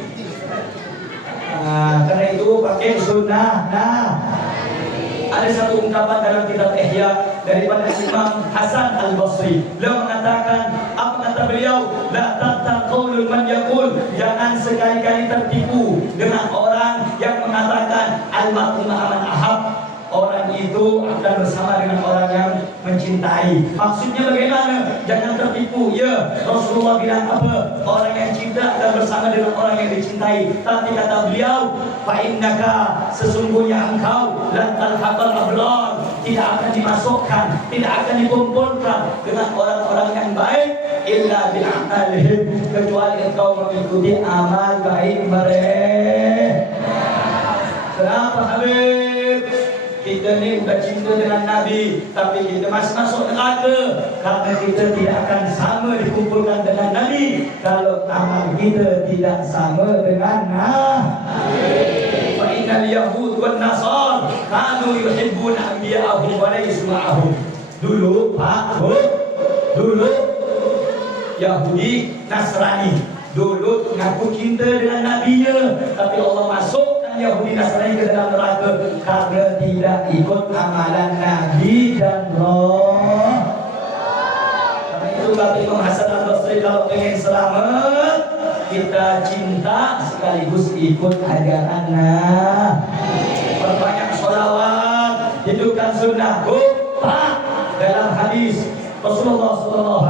Karena itu pakai sunnah. Ada satu ungkapan dalam kitab Ihya daripada Imam Hasan Al-Basri. Beliau mengatakan, apa kata beliau? La taqta qaulul man yaqul, jangan sekali-kali tertipu dengan orang yang mengatakan al-mar'u ma'a man ahab. Orang itu akan bersama dengan orang yang mencintai. Maksudnya bagaimana? Jangan tertipu. Ya, Rasulullah bilang apa? Orang yang cinta akan bersama dengan orang yang dicintai. Tapi kata beliau, fa innaka, sesungguhnya engkau lan talhaqal abrar, tidak akan dimasukkan, tidak akan dikumpulkan dengan orang-orang yang baik illa bil amalihim, kecuali engkau mengikuti amal baik mereka. Kenapa Habib? Kita kita ni udah cinta dengan Nabi, tapi kita masih masuk neraka karena kita tidak akan sama dikumpulkan dengan Nabi kalau amal kita tidak sama dengan Nabi. Fa innal yahud wan nasar kanu yuhibbuna anbiya'ahum wa la yasma'ahum. Dulu Yahudi, Nasrani dulu ngaku cinta dengan nabinya, tapi Allah masukkan Yahudi Nasrani ke dalam neraka karena tidak ikut amalan Nabi dan Roh. Karena itu kata Imam Hasan Al-Basri, kalau pengen selamat kita cinta sekaligus ikut ajaran Nabi. Perbanyak sholawat, hidupkan sunnah. Dalam hadis Rasulullah SAW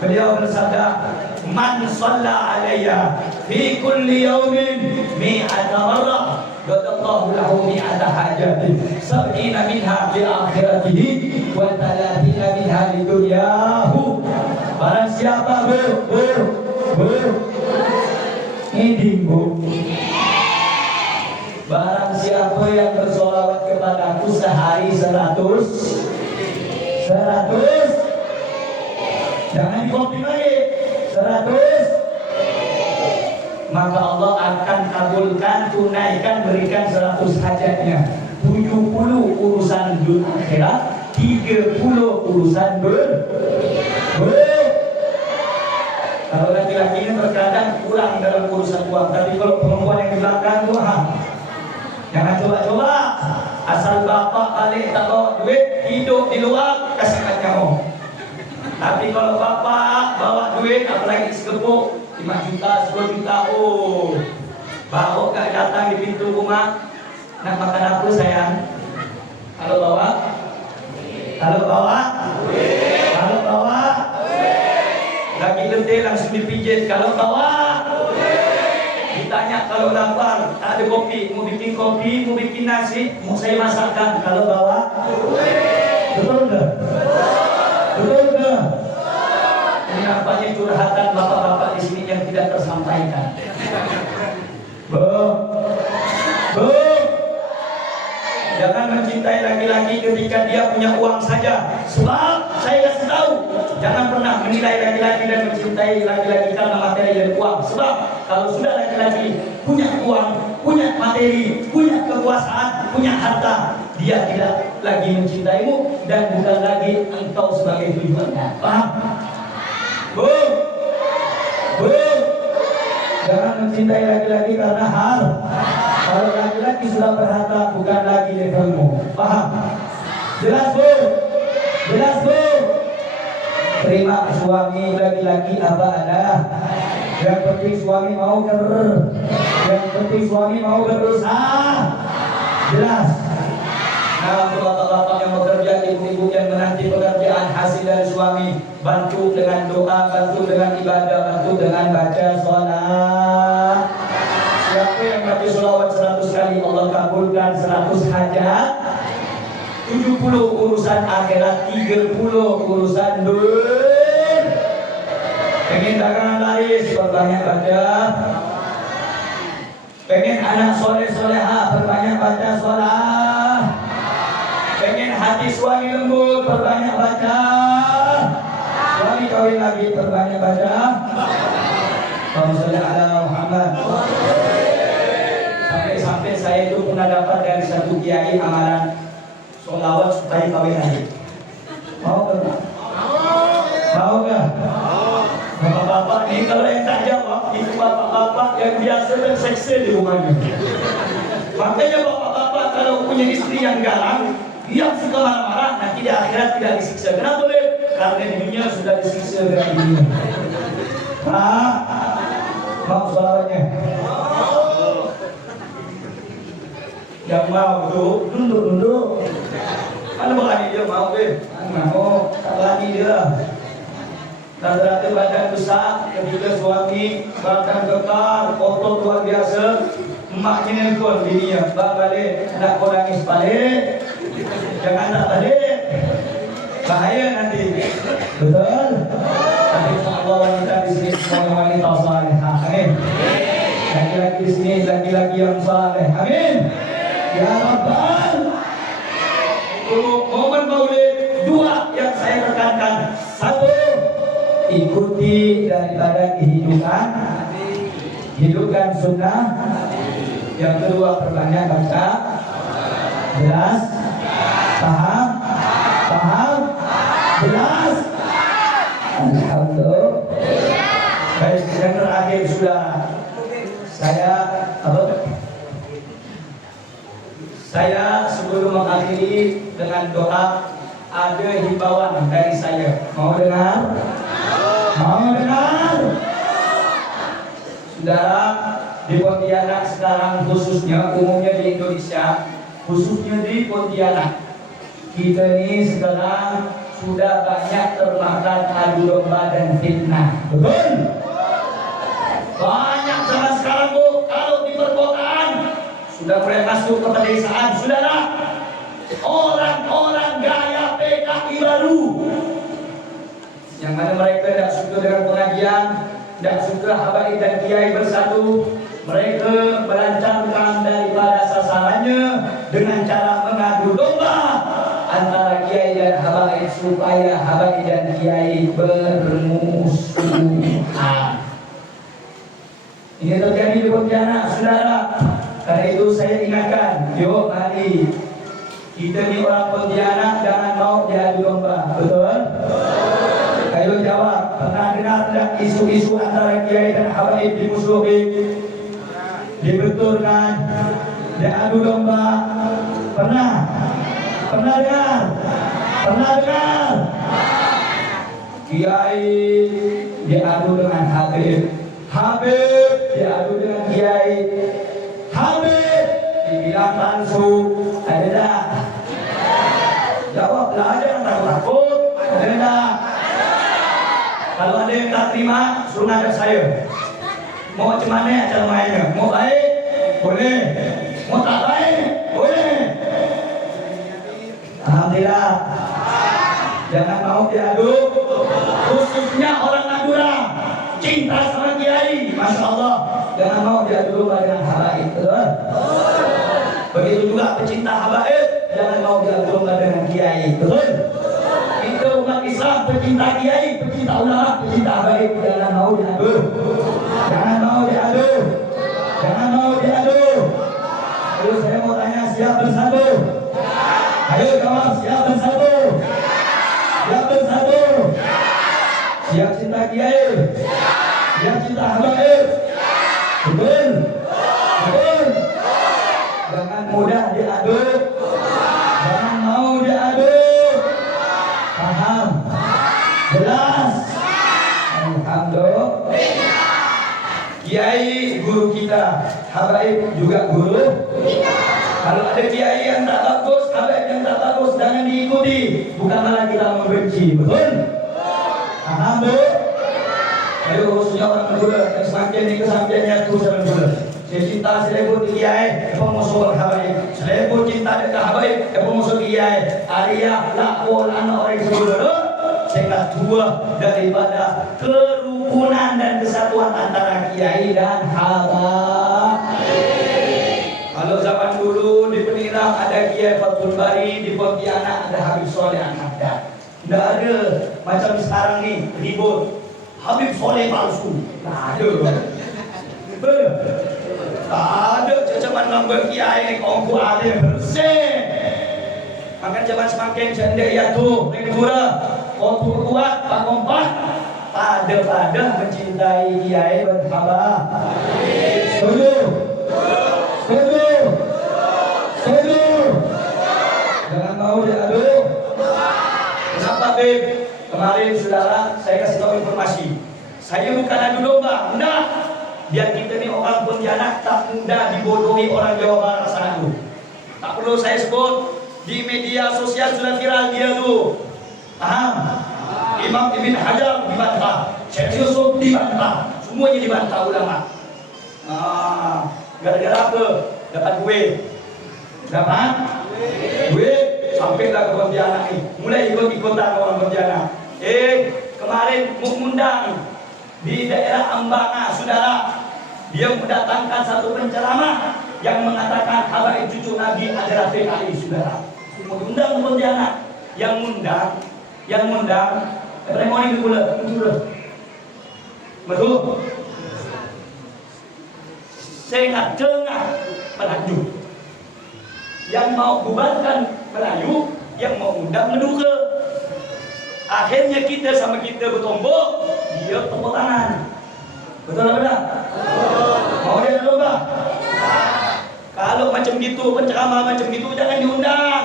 beliau bersabda, man shalla alayya fi kulli yawmin mi'ata marrah dadallahu lahu mi'ata hajatin sab'ina minha fi akhiratihi wa talatina minha li dunyahu. Barang siapa barang siapa yang bersolawat kepadaku sehari 100, jangan dikopi lagi, 100, maka Allah akan kabulkan, tunaikan, berikan 100 hajatnya. 70 urusan dunia akhirat, 30 urusan Kalau laki-laki ini terkadang kurang dalam urusan uang, tapi kalau perempuan yang di belakang itu jangan coba-coba. Asal bapak balik tak bawa duit, hidup di luar, kasihkan kamu. Tapi kalau bapak bawa duit, apalagi sekepuk 5 juta, 10 juta, bawa gak datang di pintu rumah, nak makan apa sayang? Kalau bawa lagi letih langsung dipijit. Kalau bawa ditanya kalau lapar, tak ada kopi, mau bikin kopi, mau bikin nasi, mau saya masakkan. Kalau bawa, betul enggak? Ini nampaknya curhatan bapak-bapak di sini yang tidak tersampaikan. Jangan mencintai laki-laki ketika dia punya uang saja. Sebab saya kasih tahu, jangan pernah menilai laki-laki dan mencintai laki-laki karena materi dan uang. Sebab kalau sudah laki-laki punya uang, punya materi, punya kekuasaan, punya harta, dia tidak lagi mencintaimu dan bukan lagi engkau sebagai tujuannya. Paham? Jangan mencintai laki-laki karena harta. Kalau laki-laki sudah berharta, bukan lagi levelmu. Paham? Jelas bu? Terima suami laki-laki apa ada. Yang penting suami mau berusaha. Jelas. Nah, untuk bapak-bapak yang bekerja, ibu-ibu yang menanti pekerjaan hasil dari suami, bantu dengan doa, bantu dengan ibadah, bantu dengan baca sholat. Siapa yang baca sholawat 100 kali, Allah kabulkan 100 hajat. 70 urusan akhirat, 30 urusan dunia. Pengen dagangan laris, berbanyak baca. Pengen anak soleh-soleha, berbanyak baca sholat. Pengen hati suami lembut, berbanyak baca. Suami kawin lagi, berbanyak baca. Allahumma sholli ala Muhammad. Sampai saya itu pernah dapat dari satu kiai amalan sholawat supaya kawin lagi. Mau nggak? Bapak-bapak ini kalau yang tak jawab, itu bapak-bapak yang biasa dan seksi di rumahnya. Makanya bapak-bapak kalau punya istri yang garang, yang suka marah-marah, nanti di akhirat tidak disiksa. Kenapa boleh? Karena di dunia sudah disiksa dengan dunia. Mau sholawatnya? Yang mau tuh duduk. Mana berani dia mau mau tak berani dia. Rata-rata badan besar, ketika suami bahkan kekar, otot luar biasa. Emaknya nelfon bininya, balik, nak kau nangis balik, jangan tak balik, bahaya nanti. Betul? Tapi insyaAllah wanita di sini semua wanita saleh. Amin. Laki-laki di sini laki-laki yang saleh. Amin. Ya Rabbal. Untuk momen Maulid, dua yang saya tekankan. Satu, ikuti daripada kehidupan, hidupkan sunnah. Yang kedua, perbanyak baca. Jelas? Paham? Paham? Jelas? Alhamdulillah. Baik, yang terakhir sudah saya sebelum mengakhiri dengan doa, ada himbauan dari saya. Mau dengar? Mau dengar? Saudara, di Pontianak sekarang khususnya, umumnya di Indonesia, khususnya di Pontianak, kita ini sekarang sudah banyak termakan adu domba dan fitnah. Betul? Banyak zaman sekarang Bu, kalau di perkotaan sudah mulai masuk ke pedesaan, saudara. Orang-orang gaya PKI baru, yang mana mereka tidak suka dengan pengajian, tidak suka habaib dan kiai bersatu. Mereka merancangkan daripada sasarannya dengan cara mengadu domba antara kiai dan habaib supaya habaib dan kiai bermusuhan. Ini terjadi di Pontianak, saudara. Karena itu saya ingatkan, yuk mari kita ni orang Pontianak jangan mau diadu domba, betul? Ayo jawab, pernah dengar tidak isu-isu antara kiai dan habaib dimusuhi, dibenturkan, diadu domba? Pernah? Pernah dengar? Pernah dengar? Kiai diadu dengan habib, habib diadu dengan kiai, habib dibilang palsu. Ada tak? Jawablah, ada yang takut? Ada tak? Kalau ada yang tak terima, suruh ngadap saya. Mau macam mana cara mainnya? Mau baik? Boleh. Mau tak baik? Boleh. Alhamdulillah. Jangan mau diadu, khususnya orang Madura, cinta sama kiai, masya Allah. Jangan mau diadu dengan habaib, betul? Begitu juga pecinta habaib, jangan mau diadu dengan kiai, betul? Itu umat Islam, pecinta kiai, pecinta ulama, pecinta habaib, jangan mau diadu. Jangan mau diadu. Jangan mau diadu. Terus saya mau tanya, siap bersatu? Ayo jawab, siap bersatu? Siap bersatu? Siap cinta kiai? Siap cinta habaib? Betul? Betul? Jangan mudah diadu. Jangan mau diadu. Paham? Jelas? Alhamdulillah. Kiai guru kita, habaib juga guru kita. Kalau ada kiai yang tak bagus, habaib yang tak bagus, jangan diikuti. Bukan malah kita membenci, betul? Paham, Bu? Ayo khususnya orang Madura yang semakin di kesampaiannya itu saya Madura. Saya cinta selebut kiai, pemusuh habaib. Selebut cinta dekat habaib, pemusuh kiai. Arya lakwal anak orang Madura. Sehingga dua daripada kerukunan dan kesatuan antara kiai dan habaib. Kalau zaman dulu di Penirang ada Kiai Fathul Bari, di Pontianak ada Habib Soleh An-Haddad. Tidak ada macam sekarang nih ribut Habib Soleh palsu. Tak ada. Tak ada cacaman gambar kiai kongku ada bersih. Makan zaman semakin cendek ya tuh negara kongku kuat pak kompak pada mencintai kiai berhabah. Setuju? Setuju? Setuju? Jangan mau diadu. Kenapa Beb? Kemarin saudara saya kasih tahu informasi. Saya bukan adu domba, enggak. Biar kita ni orang Pontianak tak mudah dibodohi orang Jawa Barat sana tu. Tak perlu saya sebut, di media sosial sudah viral dia tu. Paham? Imam Ibn Hajar dibantah, Syekh Yusuf dibantah, semuanya dibantah ulama. Gara-gara apa? Dapat duit. Dapat duit sampailah ke Pontianak ni. Mulai ikut-ikutan orang Pontianak. Kemarin mengundang di daerah Ambanga, saudara. Dia mendatangkan satu penceramah yang mengatakan habaib cucu Nabi adalah PKI, saudara. Undang Pontianak, yang undang, Premoni dulu, betul. Tengah-tengah Melayu, yang mau bubarkan Melayu, yang mau undang Meduga. Akhirnya kita sama kita bertombok, dia tepuk tangan. Betul tak benar? Mau dia lomba? Kalau macam gitu, penceramah macam gitu jangan diundang.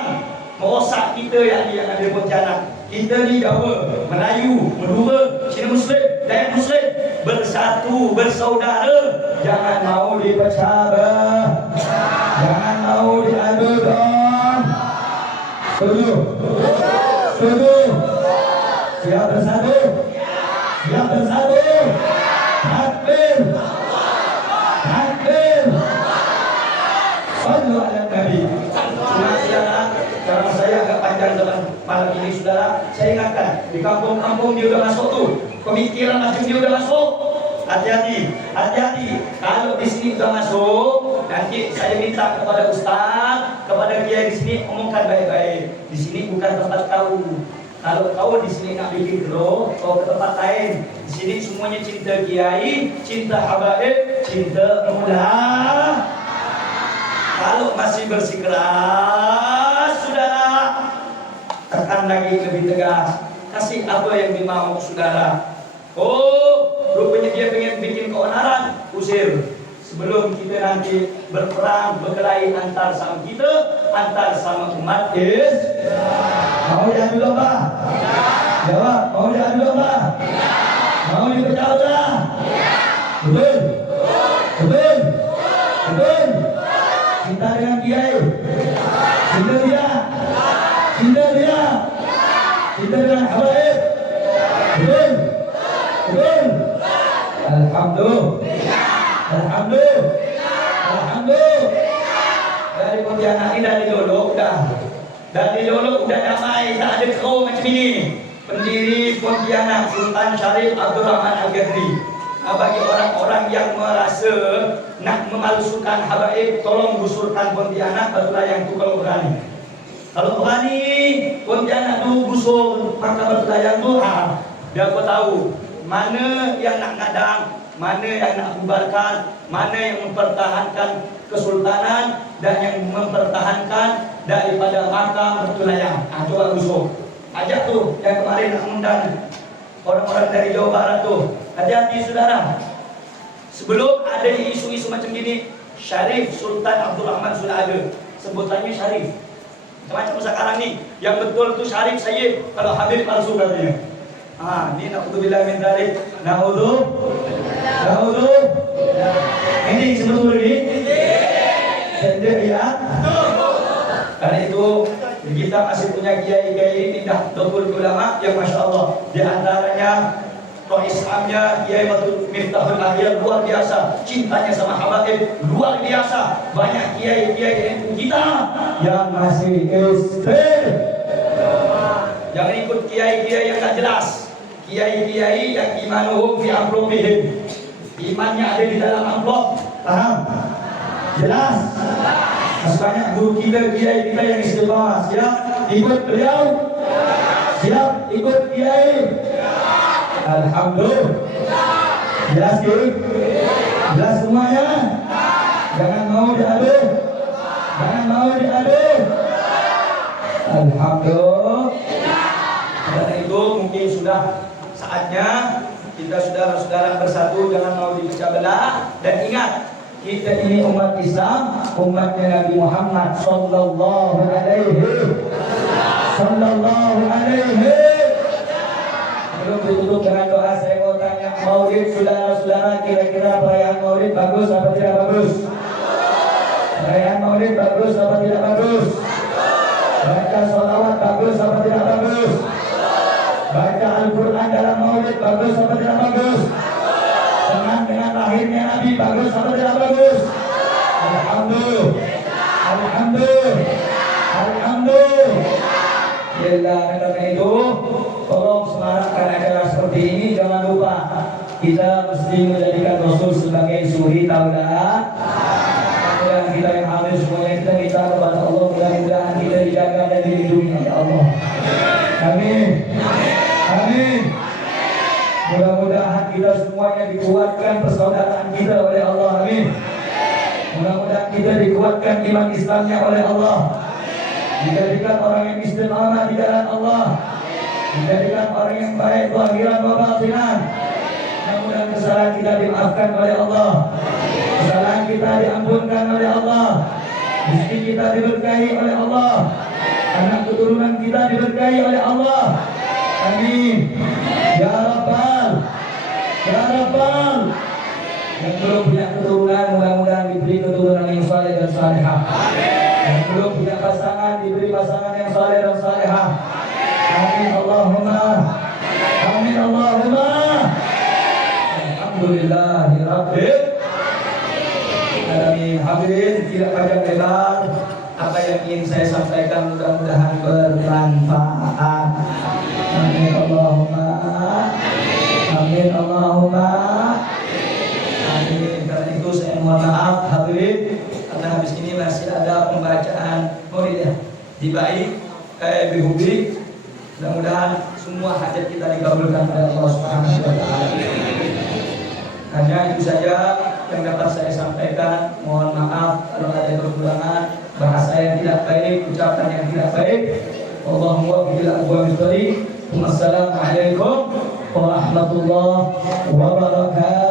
Merosak kita yang ada di Pontianak. Kita ni Jawa, Melayu, Madura, Cina Muslim, Dayak Muslim, bersatu, bersaudara. Jangan mau dipecah belah. Jangan mau diadu dom. Setuju? Setuju? Siap bersatu? Siap bersatu? Takbir! Takbir! Sallu ala Nabi. Saudara, karena saya agak panjang dalam malam ini, saudara, saya ingatkan di kampung-kampung dia udah masuk tuh, pemikiran macam dia udah masuk. Hati-hati, hati-hati. Kalau di sini udah masuk, nanti saya minta kepada ustaz, kepada kiai di sini omongkan baik-baik. Di sini bukan tempat kau. Kalau kau di sini nak bikin grow, kau ke tempat lain. Di sini semuanya cinta kiai, cinta habaib, cinta muda. Kalau masih bersikeras, saudara, tekan lagi lebih tegas. Kasih apa yang dimau, saudara. Oh, rupanya dia pengen bikin keonaran, usir. Sebelum kita nanti berperang, berkelahi antar sama kita, antar sama umat mau diadu domba? Jawab, mau diadu domba? Mau dipecah belah? Betul? Betul? Betul? Cinta dengan kiai, cinta dia, cinta dia, cinta dengan habaib. Betul? Betul? Alhamdulillah. Alhamdulillah. Alhamdulillah. Dari Pontianak ini dari dulu udah damai, tak ada kau macam ini. Pendiri Pontianak Sultan Syarif Abdul Rahman Al-Ghazali. Bagi orang-orang yang merasa nak memalsukan habaib, tolong gusurkan Pontianak, barulah yang tu kalau berani. Kalau berani Pontianak tu gusur, maka barulah yang tu dia kau tahu mana yang nak ngadang, mana yang nak bubarkan, mana yang mempertahankan kesultanan dan yang mempertahankan daripada makam bertulayang. Coba gusur. Ajak tu yang kemarin nak undang orang-orang dari Jawa Barat tu. Hati-hati saudara. Sebelum ada isu-isu macam gini, Syarif Sultan Abdul Rahman sudah ada. Sebutannya Syarif. Macam sekarang ni, yang betul tu Syarif Sayyid, kalau Habib palsu katanya. Ni na'udzubillah min dzalik. Na'udzu. Ini sebetulnya ini. Sedih ya. Karena itu kita masih punya kiai-kiai indah, doktor ulama yang masya Allah. Di antaranya roh Islamnya Kiai Miftahul Ahyar luar biasa, cintanya sama habaib luar biasa. Banyak kiai-kiai NU kita yang masih SD. Jangan ikut kiai-kiai yang tak jelas. Kiai-kiai yang imanuhum fi amrobihim, imannya ada di dalam amplop. Paham? Jelas? Masih banyak guru kita, kiai kita yang istiqamah. Siap ikut beliau? Siap ikut kiai? Alhamdulillah. Jelas ke? Jelas semuanya? Jangan mau diadu. Jangan mau diadu. Alhamdulillah. Karena itu mungkin sudah saatnya kita saudara-saudara bersatu, jangan mau dipecah belah. Dan ingat, kita ini umat Islam, umatnya Nabi Muhammad sallallahu alaihi. Belum ditutup dengan doa, saya mau tanya maulid saudara-saudara, kira-kira perayaan maulid bagus apa tidak bagus? Perayaan maulid bagus apa tidak bagus? Baca sholawat bagus apa tidak bagus? Baca Al-Quran dalam maulid bagus apa tidak bagus? Senang dengan lahirnya Nabi bagus apa tidak bagus? Alhamdulillah. Alhamdulillah. Alhamdulillah. Karena itu tolong semarakkan acara seperti ini. Jangan lupa kita mesti menjadikan Rasul sebagai suri taulat yang kita kuatkan persaudaraan kita oleh Allah, amin. Mudah-mudahan kita dikuatkan iman Islamnya oleh Allah, dijadikan orang yang istiqamah di jalan Allah, dijadikan orang yang baik zahiran wa batinan. Mudah-mudahan kesalahan kita dimaafkan oleh Allah, kesalahan kita diampunkan oleh Allah, rezeki kita diberkahi oleh Allah, anak keturunan kita diberkahi oleh Allah, amin ya rabbal ya rabbal. Yang belum punya keturunan mudah-mudahan diberi keturunan yang saleh dan salehah. Yang belum punya pasangan diberi pasangan yang saleh dan salehah. Amin Allahumma. Amin Allahumma. Alhamdulillahirabbil alamin. Hadirin tidak panjang lebar, apa yang ingin saya sampaikan mudah-mudahan bermanfaat. Amin Allahumma. Amin Allahumma. Amin. Karena itu saya mohon maaf hadirin, karena habis ini masih ada pembacaan maulid di baik bihubi. Mudah-mudahan semua hajat kita dikabulkan oleh Allah Subhanahu wa taala. Hanya itu saja yang dapat saya sampaikan. Mohon maaf kalau ada kekurangan, bahasa yang tidak baik, ucapan yang tidak baik. Allahumma bil aqwamit thariq. Wassalamualaikum warahmatullahi wabarakatuh.